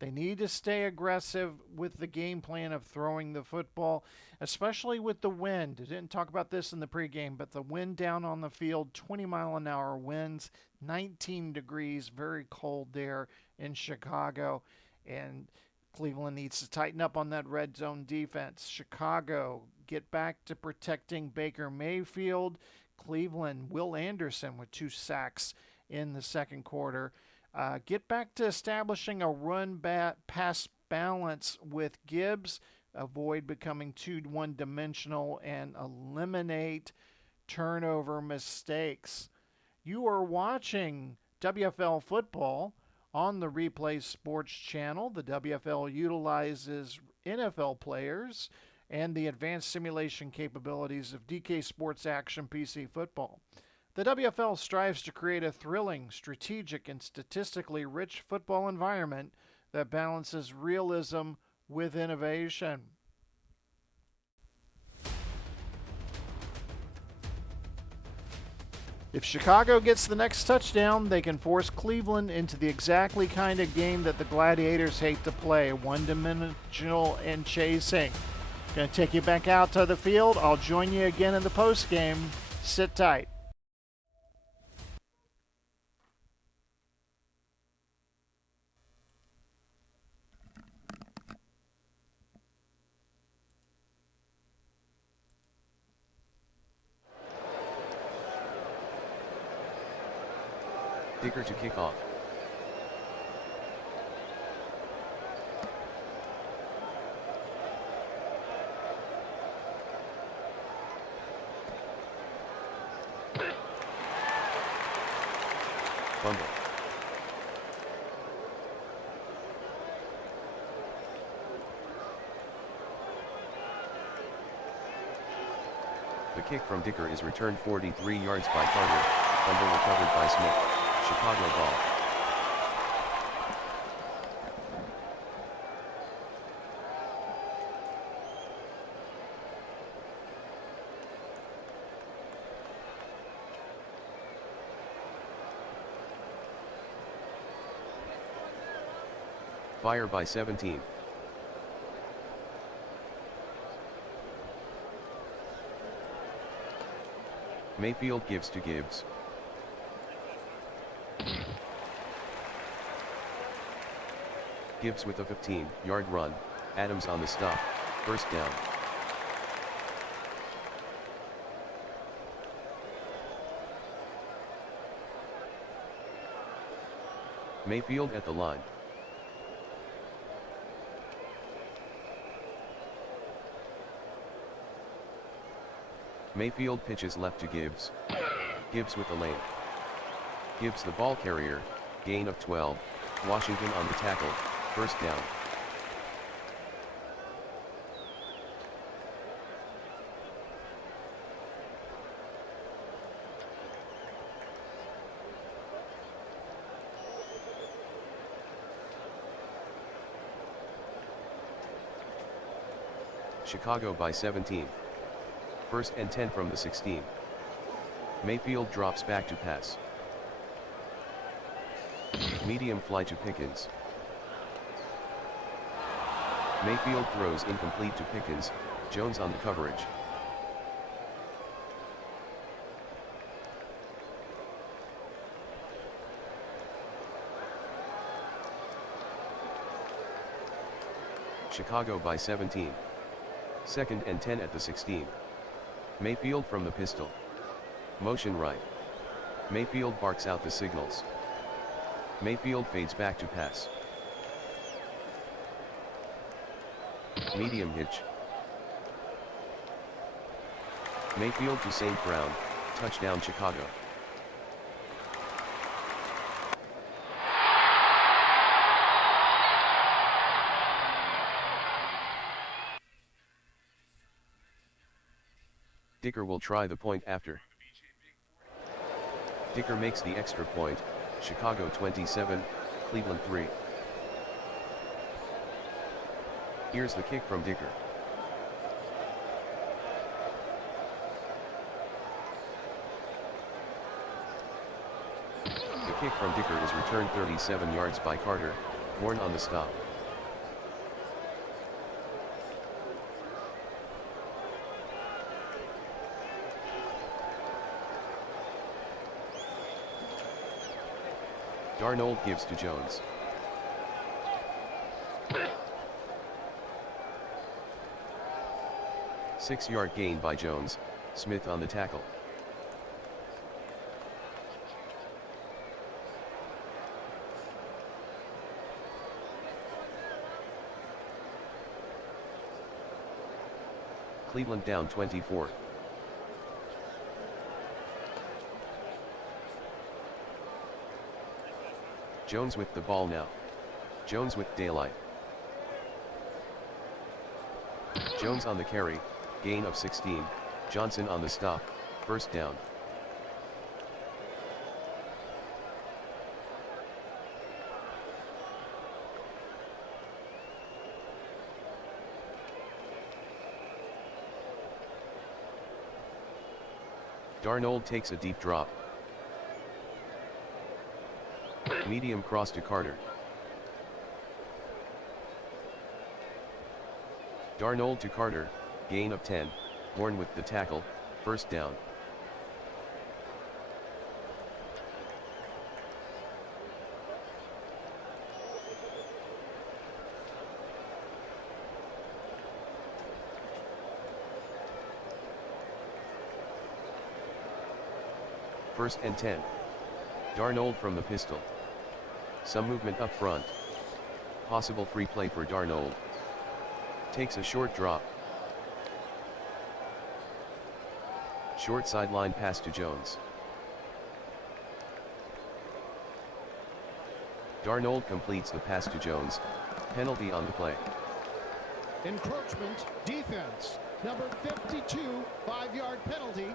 They need to stay aggressive with the game plan of throwing the football, especially with the wind. I didn't talk about this in the pregame, but the wind down on the field, 20-mile-an-hour winds, 19 degrees, very cold there in Chicago. And Cleveland needs to tighten up on that red zone defense. Chicago, get back to protecting Baker Mayfield. Cleveland, Will Anderson with 2 sacks in the second quarter. Get back to establishing a run-pass balance with Gibbs. Avoid becoming too one-dimensional and eliminate turnover mistakes. You are watching WFL football on the Replay Sports channel. The WFL utilizes NFL players and the advanced simulation capabilities of DK Sports Action PC Football. The WFL strives to create a thrilling, strategic, and statistically rich football environment that balances realism with innovation. If Chicago gets the next touchdown, they can force Cleveland into the exactly kind of game that the Gladiators hate to play, one-dimensional and chasing. Going to take you back out to the field. I'll join you again in the postgame. Sit tight. Dicker to kick off. Fumble. The kick from Dicker is returned 43 yards by Carter. Fumble recovered by Smith. Chicago ball. Fire by 17. Mayfield gives to Gibbs. Gibbs with a 15-yard run, Adams on the stop, first down. Mayfield at the line. Mayfield pitches left to Gibbs. Gibbs with the lane. Gibbs the ball carrier, gain of 12, Washington on the tackle, first down. Chicago by 17. First and 10 from the 16. Mayfield drops back to pass. Medium fly to Pickens. Mayfield throws incomplete to Pickens, Jones on the coverage. Chicago by 17. Second and 10 at the 16. Mayfield from the pistol. Motion right. Mayfield barks out the signals. Mayfield fades back to pass. Medium hitch. Mayfield to St. Brown, touchdown Chicago. Dicker will try the point after. Dicker makes the extra point, Chicago 27, Cleveland 3. Here's the kick from Dicker. The kick from Dicker is returned 37 yards by Carter, Warren on the stop. Darnold gives to Jones. Six-yard gain by Jones, Smith on the tackle. Cleveland down 24. Jones with the ball now. Jones with daylight. Jones on the carry, gain of 16, Johnson on the stop, first down. Darnold takes a deep drop. Medium cross to Carter. Darnold to Carter, gain of 10, Horn with the tackle, first down. First and 10. Darnold from the pistol. Some movement up front. Possible free play for Darnold. Takes a short drop. Short sideline pass to Jones. Darnold completes the pass to Jones. Penalty on the play. Encroachment, defense. Number 52, 5-yard penalty.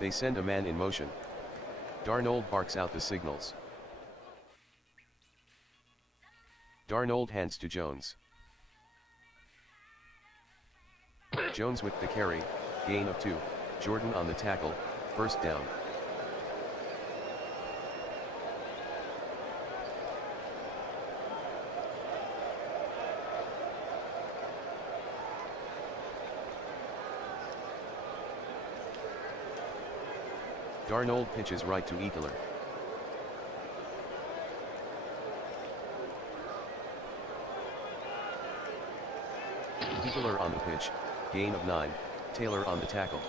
They send a man in motion. Darnold barks out the signals. Darnold hands to Jones. Jones with the carry, gain of 2, Jordan on the tackle, first down. Darnold pitches right to Ekeler. Ekeler on the pitch, gain of 9, Taylor on the tackle.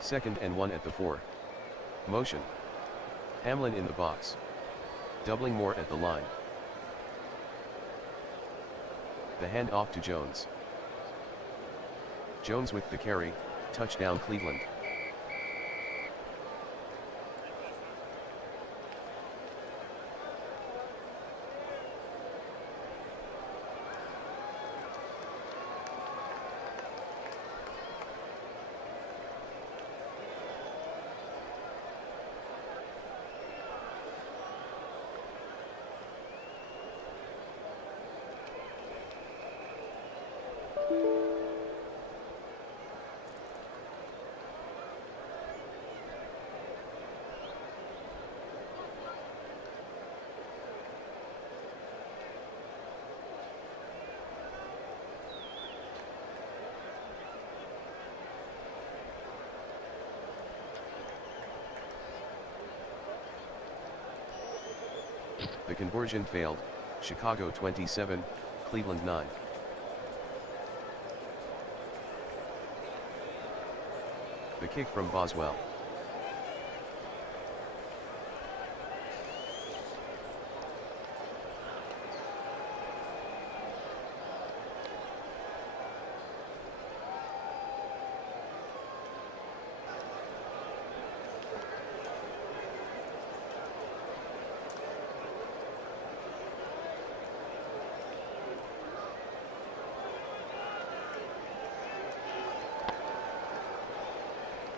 Second and 1 at the 4. Motion. Hamlin in the box. Doubling more at the line. The hand off to Jones. Jones with the carry, touchdown Cleveland. The conversion failed, Chicago 27, Cleveland 9. The kick from Boswell.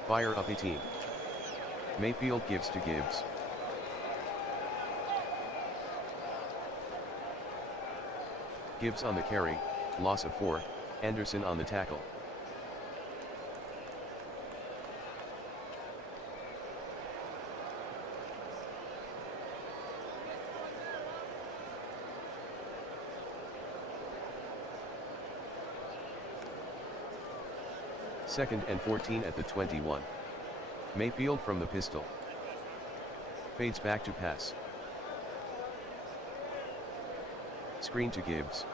Fire up 18. Mayfield gives to Gibbs. Gibbs on the carry, loss of 4, Anderson on the tackle. Second and 14 at the 21. Mayfield from the pistol. Fades back to pass. Screen to Gibbs.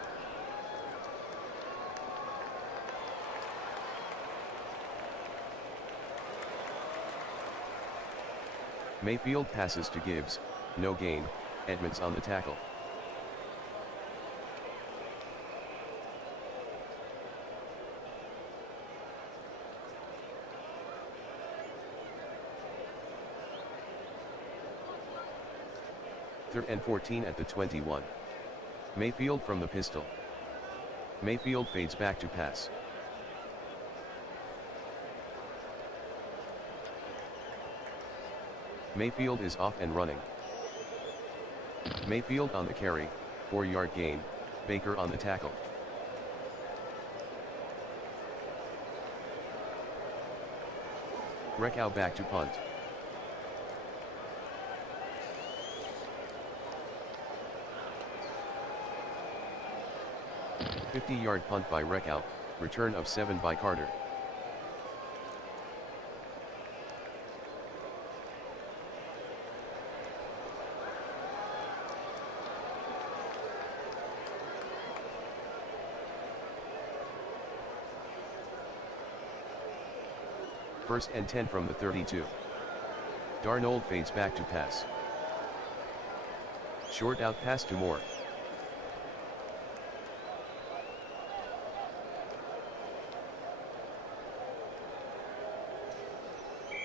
Mayfield passes to Gibbs, no gain, Edmonds on the tackle. Third and 14 at the 21. Mayfield from the pistol. Mayfield fades back to pass. Mayfield is off and running. Mayfield on the carry, 4-yard gain, Baker on the tackle. Reckow back to punt. A 50-yard punt by Reckow, return of 7 by Carter. First and 10 from the 32. Darnold fades back to pass. Short out pass to Moore.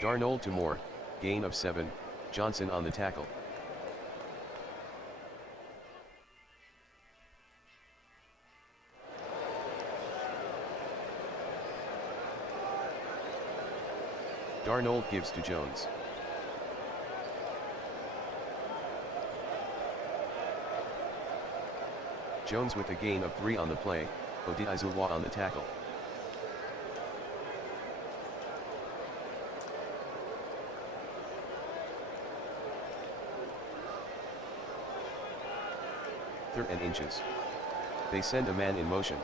Darnold to Moore, gain of 7, Johnson on the tackle. Darnold gives to Jones. Jones with a gain of 3 on the play, Odizuwa on the tackle. Third and inches. They send a man in motion.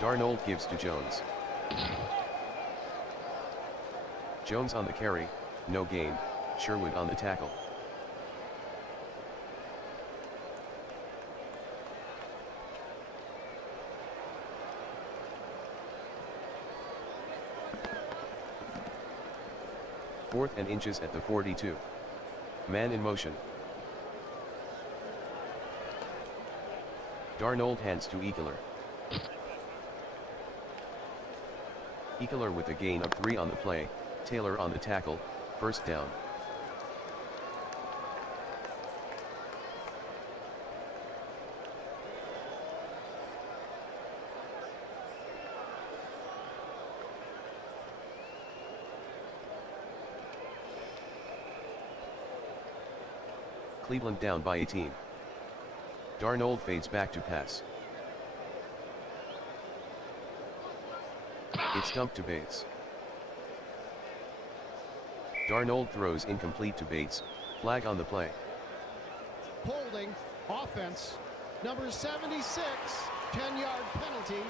Darnold gives to Jones. Jones on the carry, no gain, Sherwood on the tackle. Fourth and inches at the 42. Man in motion. Darnold hands to Ekeler. Ekeler with a gain of 3 on the play, Taylor on the tackle, first down. Cleveland down by 18. Darnold fades back to pass. It's dumped to Bates. Darnold throws incomplete to Bates, flag on the play. Holding, offense, number 76, 10-yard penalty.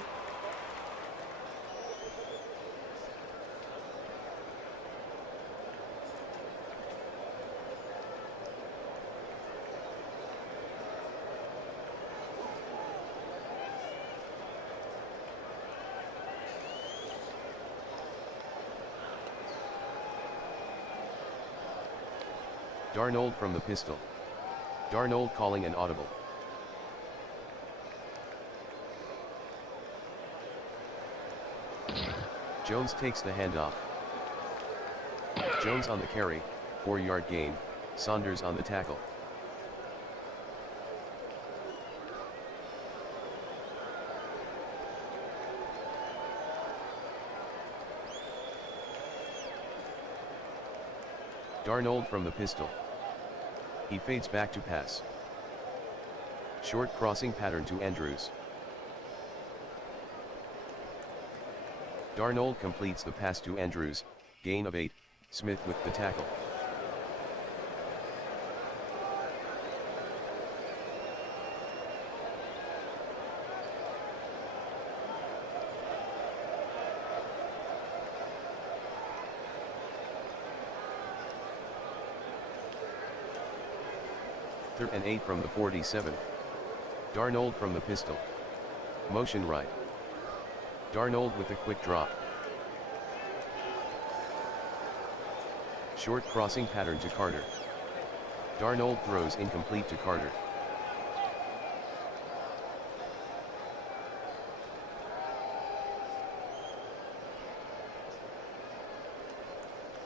Darnold from the pistol. Darnold calling an audible. Jones takes the handoff. Jones on the carry, 4-yard gain, Saunders on the tackle. Darnold from the pistol. He fades back to pass. Short crossing pattern to Andrews. Darnold completes the pass to Andrews, gain of 8, Smith with the tackle. Third and 8 from the 47. Darnold from the pistol. Motion right. Darnold with a quick drop. Short crossing pattern to Carter. Darnold throws incomplete to Carter.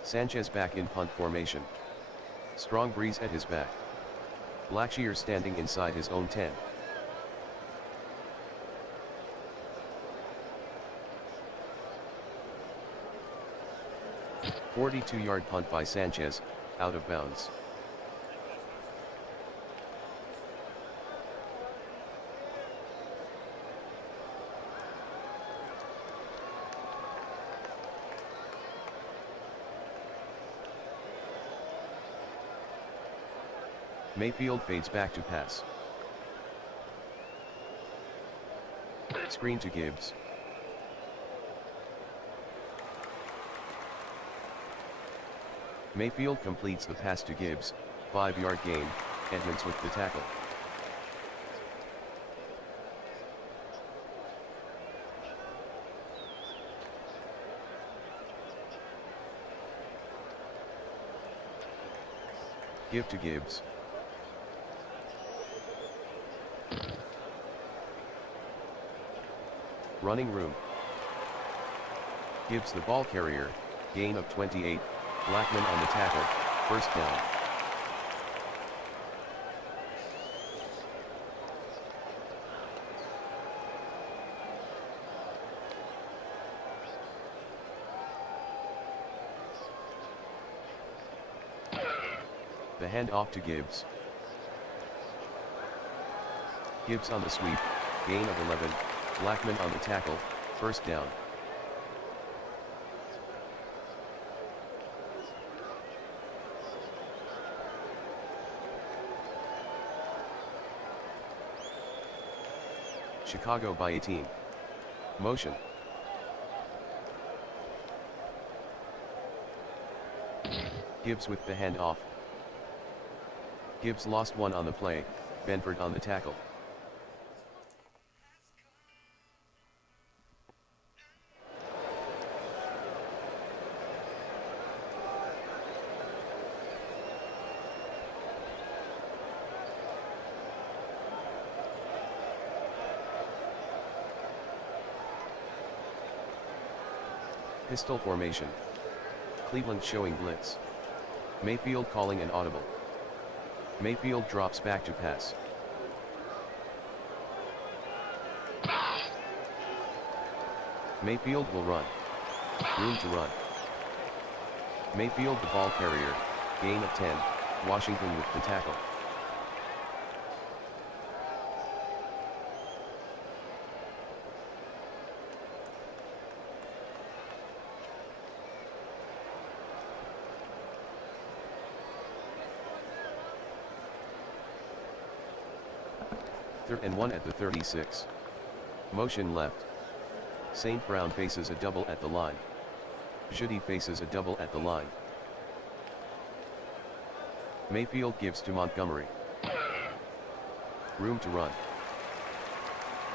Sanchez back in punt formation. Strong breeze at his back. Blackshear standing inside his own 10. A 42-yard punt by Sanchez, out of bounds. Mayfield fades back to pass. Screen to Gibbs. Mayfield completes the pass to Gibbs, 5-yard gain, Edmonds with the tackle. Give to Gibbs. Running room. Gibbs the ball carrier, gain of 28, Blackman on the tackle, first down. The handoff to Gibbs. Gibbs on the sweep, gain of 11, Blackman on the tackle, first down. Chicago by 18. Motion. Gibbs with the handoff. Gibbs lost one on the play, Benford on the tackle. Pistol formation. Cleveland showing blitz. Mayfield calling an audible. Mayfield drops back to pass. Mayfield will run. Room to run. Mayfield the ball carrier, gain of 10, Washington with the tackle. Third and 1 at the 36. Motion left. St. Brown faces a double at the line. Judy faces a double at the line. Mayfield gives to Montgomery. Room to run.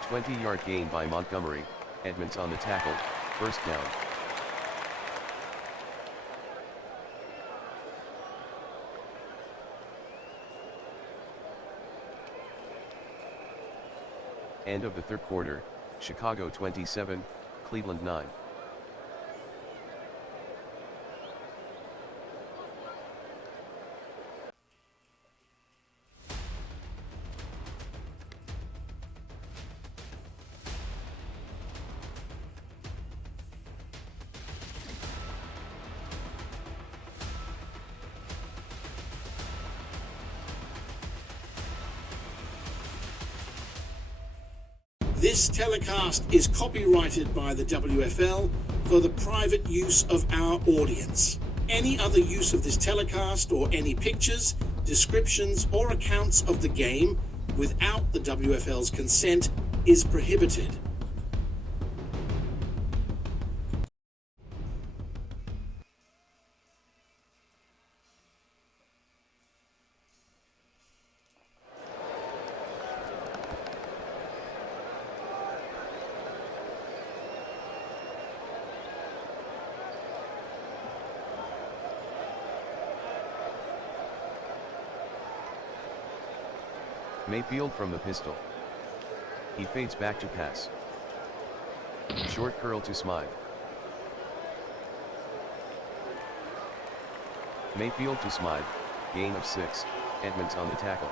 20-yard gain by Montgomery, Edmonds on the tackle, first down. End of the third quarter, Chicago 27, Cleveland 9. This telecast is copyrighted by the WFL for the private use of our audience. Any other use of this telecast or any pictures, descriptions or accounts of the game without the WFL's consent is prohibited. Mayfield from the pistol. He fades back to pass. Short curl to Smythe. Mayfield to Smythe, gain of 6, Edmonds on the tackle.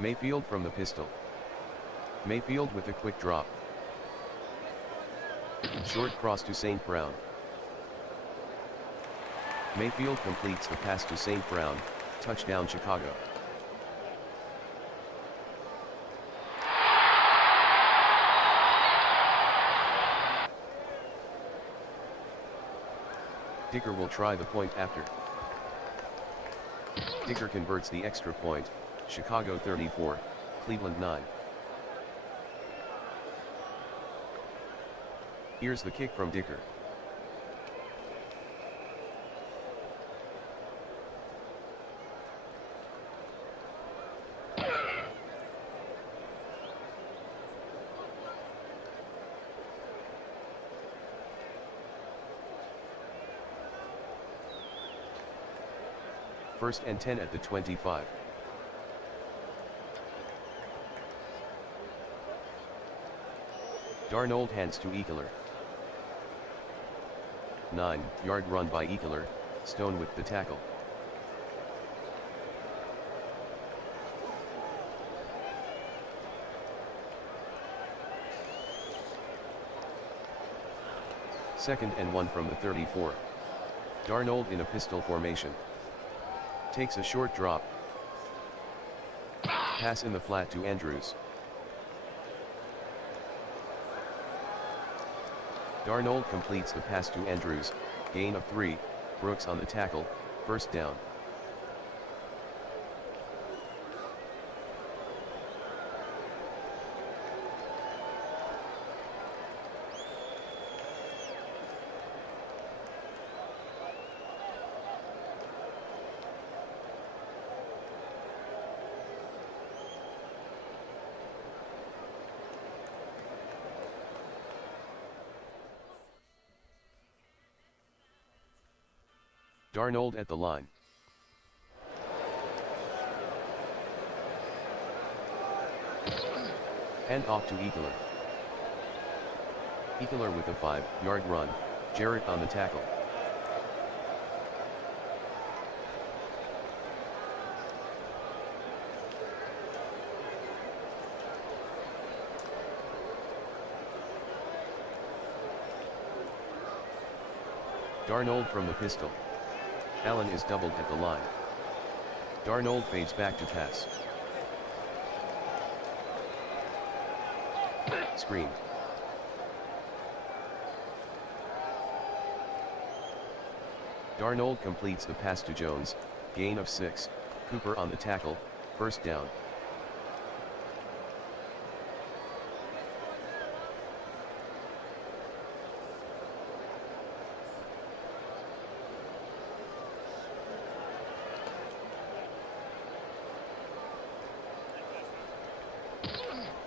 Mayfield from the pistol. Mayfield with a quick drop. Short cross to St. Brown. Mayfield completes the pass to St. Brown, touchdown Chicago. Dicker will try the point after. Dicker converts the extra point. Chicago 34, Cleveland 9. Here's the kick from Dicker. First and 10 at the 25. Darnold hands to Ekeler. 9-yard run by Ekeler, Stone with the tackle. Second and 1 from the 34. Darnold in a pistol formation. Takes a short drop. Pass in the flat to Andrews. Darnold completes the pass to Andrews, gain of 3, Brooks on the tackle, first down. Darnold at the line. Hand off to Ekeler. Ekeler with a 5-yard run, Jarrett on the tackle. Darnold from the pistol. Allen is doubled at the line. Darnold fades back to pass. Screen. Darnold completes the pass to Jones, gain of 6, Cooper on the tackle, first down.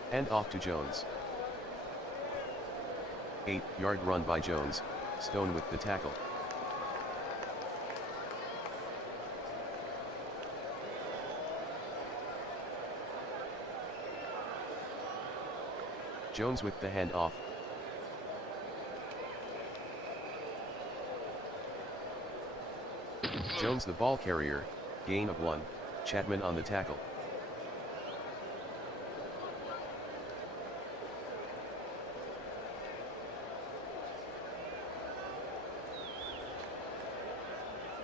Hand off to Jones. 8-yard run by Jones, Stone with the tackle. Jones with the handoff. Jones the ball carrier, gain of 1, Chapman on the tackle.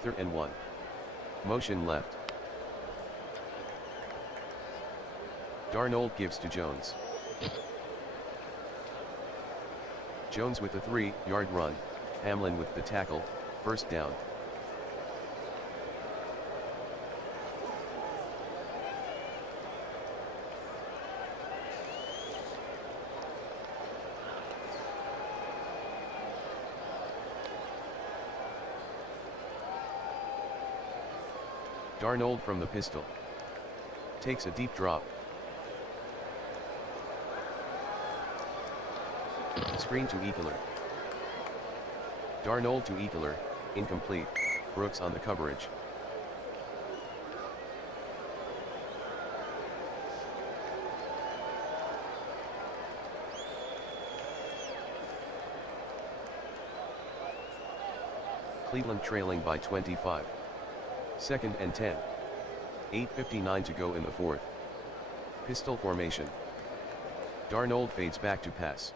Third and 1. Motion left. Darnold gives to Jones. Jones with a 3-yard run, Hamlin with the tackle, first down. Darnold from the pistol. Takes a deep drop. Screen to Ekeler. Darnold to Ekeler, incomplete, Brooks on the coverage. Cleveland trailing by 25. Second and 10. 8:59 to go in the fourth. Pistol formation. Darnold fades back to pass.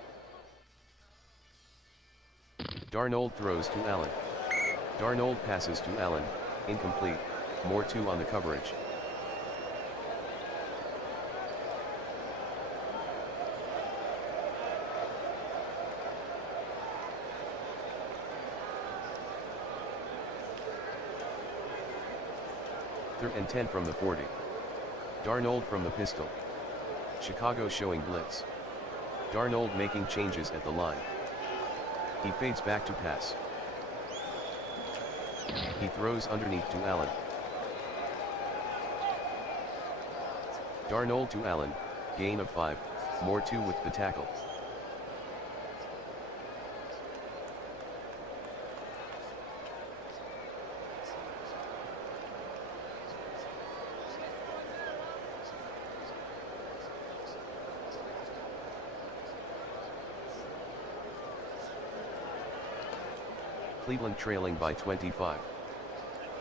Darnold throws to Allen. Darnold passes to Allen, incomplete, Moore 2 on the coverage. Third and 10 from the 40. Darnold from the pistol. Chicago showing blitz. Darnold making changes at the line. He fades back to pass. He throws underneath to Allen. Darnold to Allen, gain of 5, Moore 2 with the tackle. Cleveland trailing by 25.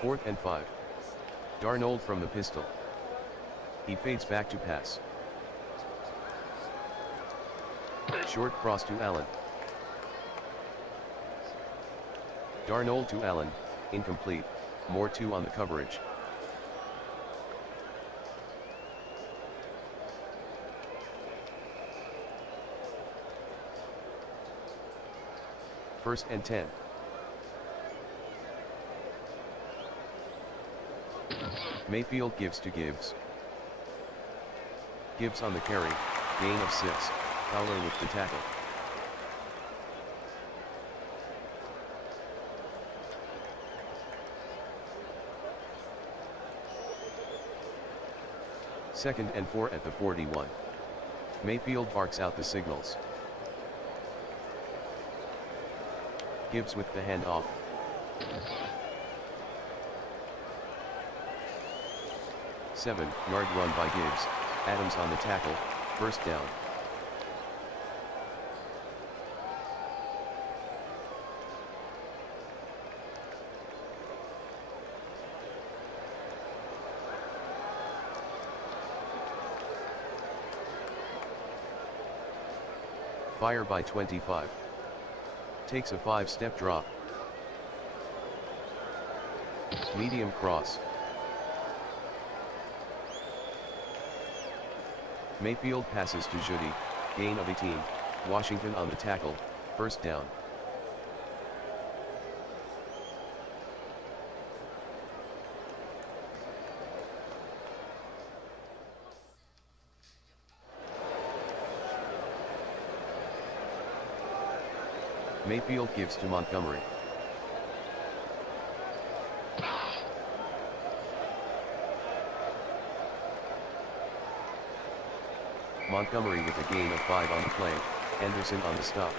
Fourth and 5. Darnold from the pistol. He fades back to pass. Short cross to Allen. Darnold to Allen, incomplete, Moore 2 on the coverage. First and 10. Mayfield gives to Gibbs. Gibbs on the carry, gain of 6, Fowler with the tackle. Second and 4 at the 41. Mayfield barks out the signals. Gibbs with the handoff. 7-yard run by Gibbs, Adams on the tackle, first down. Fire by 25. Takes a 5-step drop. Medium cross. Mayfield passes to Judy, gain of 18, Washington on the tackle, first down. Mayfield gives to Montgomery. Montgomery with a gain of 5 on the play, Anderson on the stop.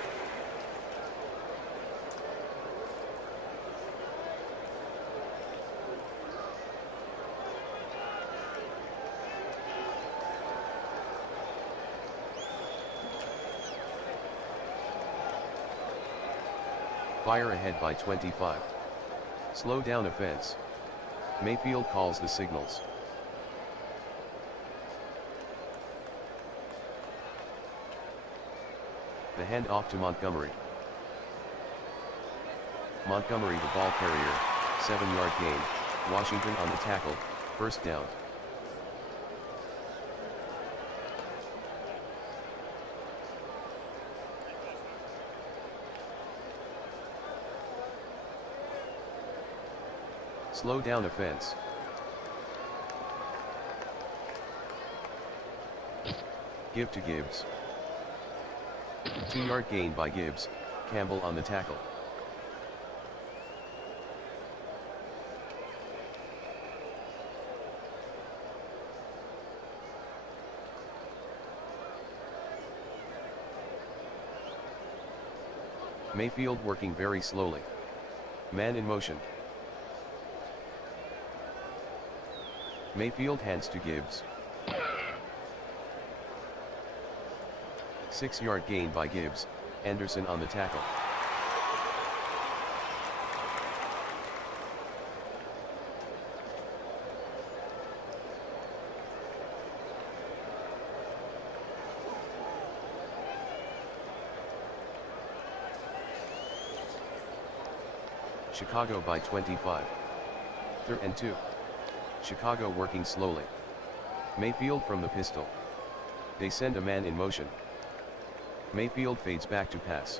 Fire ahead by 25. Slow down offense. Mayfield calls the signals. The hand off to Montgomery. Montgomery the ball carrier, 7-yard gain, Washington on the tackle, first down. Slow down offense. Give to Gibbs. 2-yard gain by Gibbs, Campbell on the tackle. Mayfield working very slowly. Man in motion. Mayfield hands to Gibbs. 6-yard gain by Gibbs, Anderson on the tackle. Chicago by 25. 3rd and 2. Chicago working slowly. Mayfield from the pistol. They send a man in motion. Mayfield fades back to pass.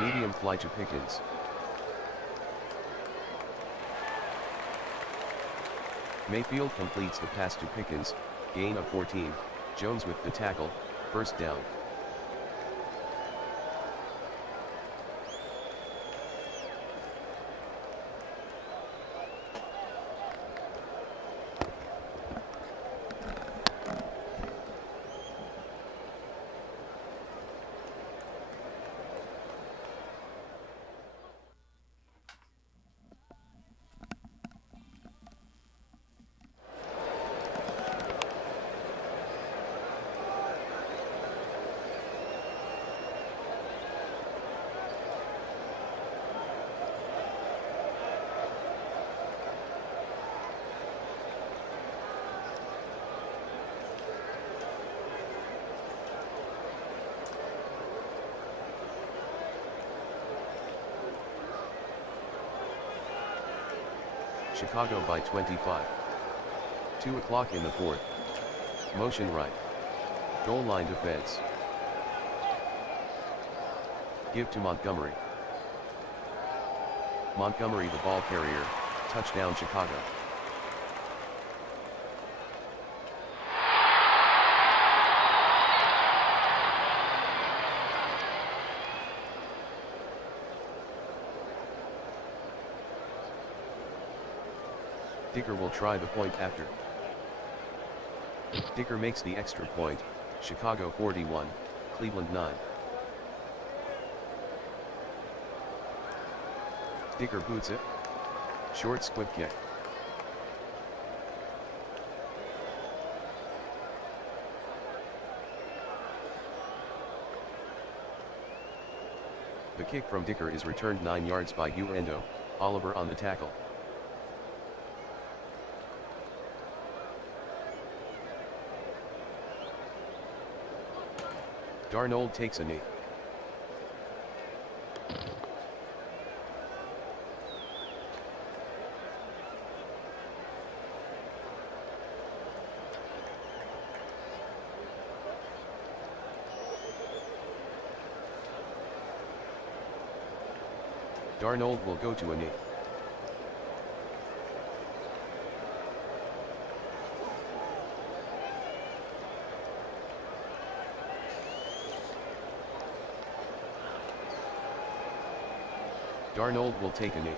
Medium fly to Pickens. Mayfield completes the pass to Pickens, gain of 14, Jones with the tackle, first down. Chicago by 25. 2 o'clock in the 4th. Motion right. Goal line defense. Give to Montgomery. Montgomery the ball carrier, touchdown Chicago. Dicker will try the point after. Dicker makes the extra point, Chicago 41, Cleveland 9. Dicker boots it. Short squib kick. The kick from Dicker is returned 9 yards by Uendo, Oliver on the tackle. Darnold takes a knee. Darnold will go to a knee. Darnold will take a knee.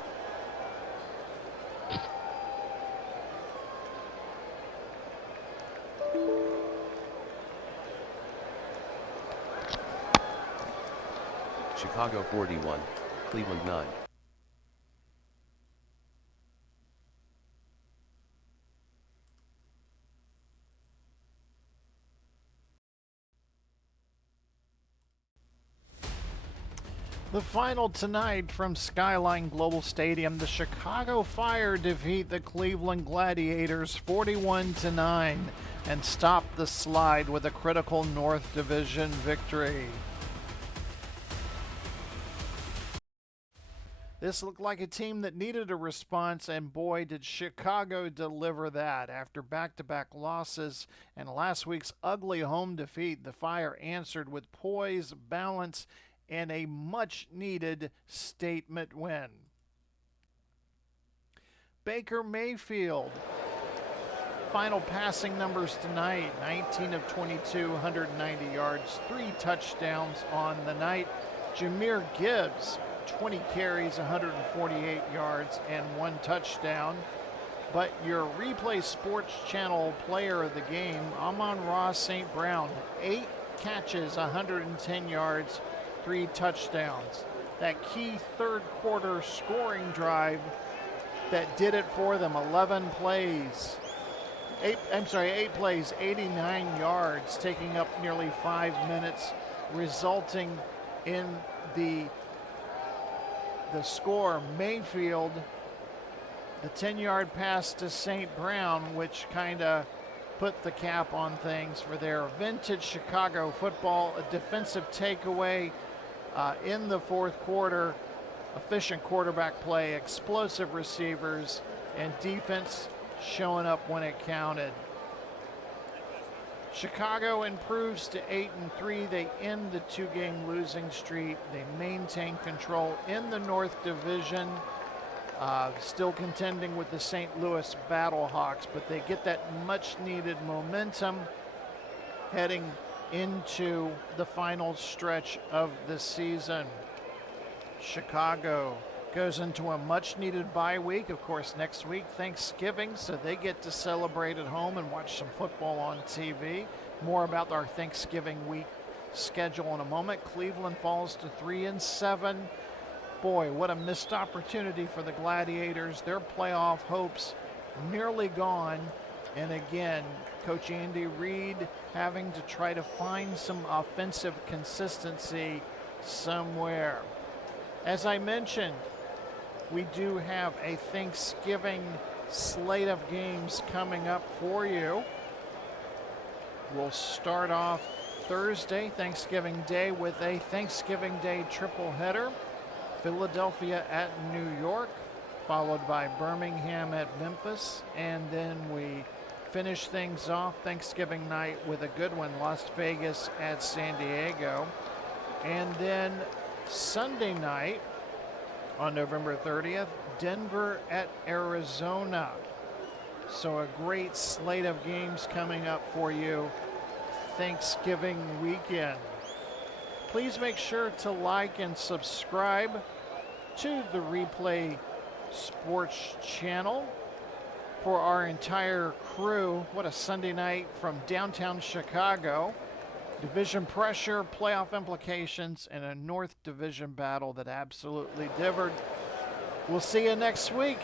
Chicago 41, Cleveland 9. The final tonight from Skyline Global Stadium, the Chicago Fire defeat the Cleveland Gladiators 41-9 and stop the slide with a critical North Division victory. This looked like a team that needed a response, and boy, did Chicago deliver that. After back-to-back losses and last week's ugly home defeat, the Fire answered with poise, balance, and a much-needed statement win. Baker Mayfield, final passing numbers tonight, 19 of 22, 190 yards, 3 touchdowns on the night. Jahmyr Gibbs, 20 carries, 148 yards, and 1 touchdown. But your Replay Sports Channel player of the game, Amon-Ra St. Brown, 8 catches, 110 yards, 3 touchdowns. That key third quarter scoring drive that did it for them, 11 plays. 8 plays, 89 yards, taking up nearly 5 minutes, resulting in the score. Mayfield, the 10-yard pass to St. Brown, which kind of put the cap on things for their vintage Chicago football. A defensive takeaway in the fourth quarter, efficient quarterback play, explosive receivers, and defense showing up when it counted. Chicago improves to 8-3. They end the 2-game losing streak. They maintain control in the North Division, still contending with the St. Louis Battlehawks, but they get that much-needed momentum heading into the final stretch of the season. Chicago goes into a much-needed bye week. Of course, next week, Thanksgiving, so they get to celebrate at home and watch some football on TV. More about our Thanksgiving week schedule in a moment. Cleveland falls to 3-7. Boy, what a missed opportunity for the Gladiators. Their playoff hopes nearly gone. And again, Coach Andy Reid having to try to find some offensive consistency somewhere. As I mentioned, we do have a Thanksgiving slate of games coming up for you. We'll start off Thursday, Thanksgiving Day, with a Thanksgiving Day triple header. Philadelphia at New York, followed by Birmingham at Memphis, and then we finish things off Thanksgiving night with a good one, Las Vegas at San Diego. And then Sunday night on November 30th, Denver at Arizona. So a great slate of games coming up for you Thanksgiving weekend. Please make sure to like and subscribe to the Replay Sports Channel for our entire crew. What a Sunday night from downtown Chicago. Division pressure, playoff implications, and a North Division battle that absolutely differed. We'll see you next week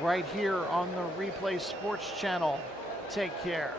right here on the Replay Sports Channel. Take care.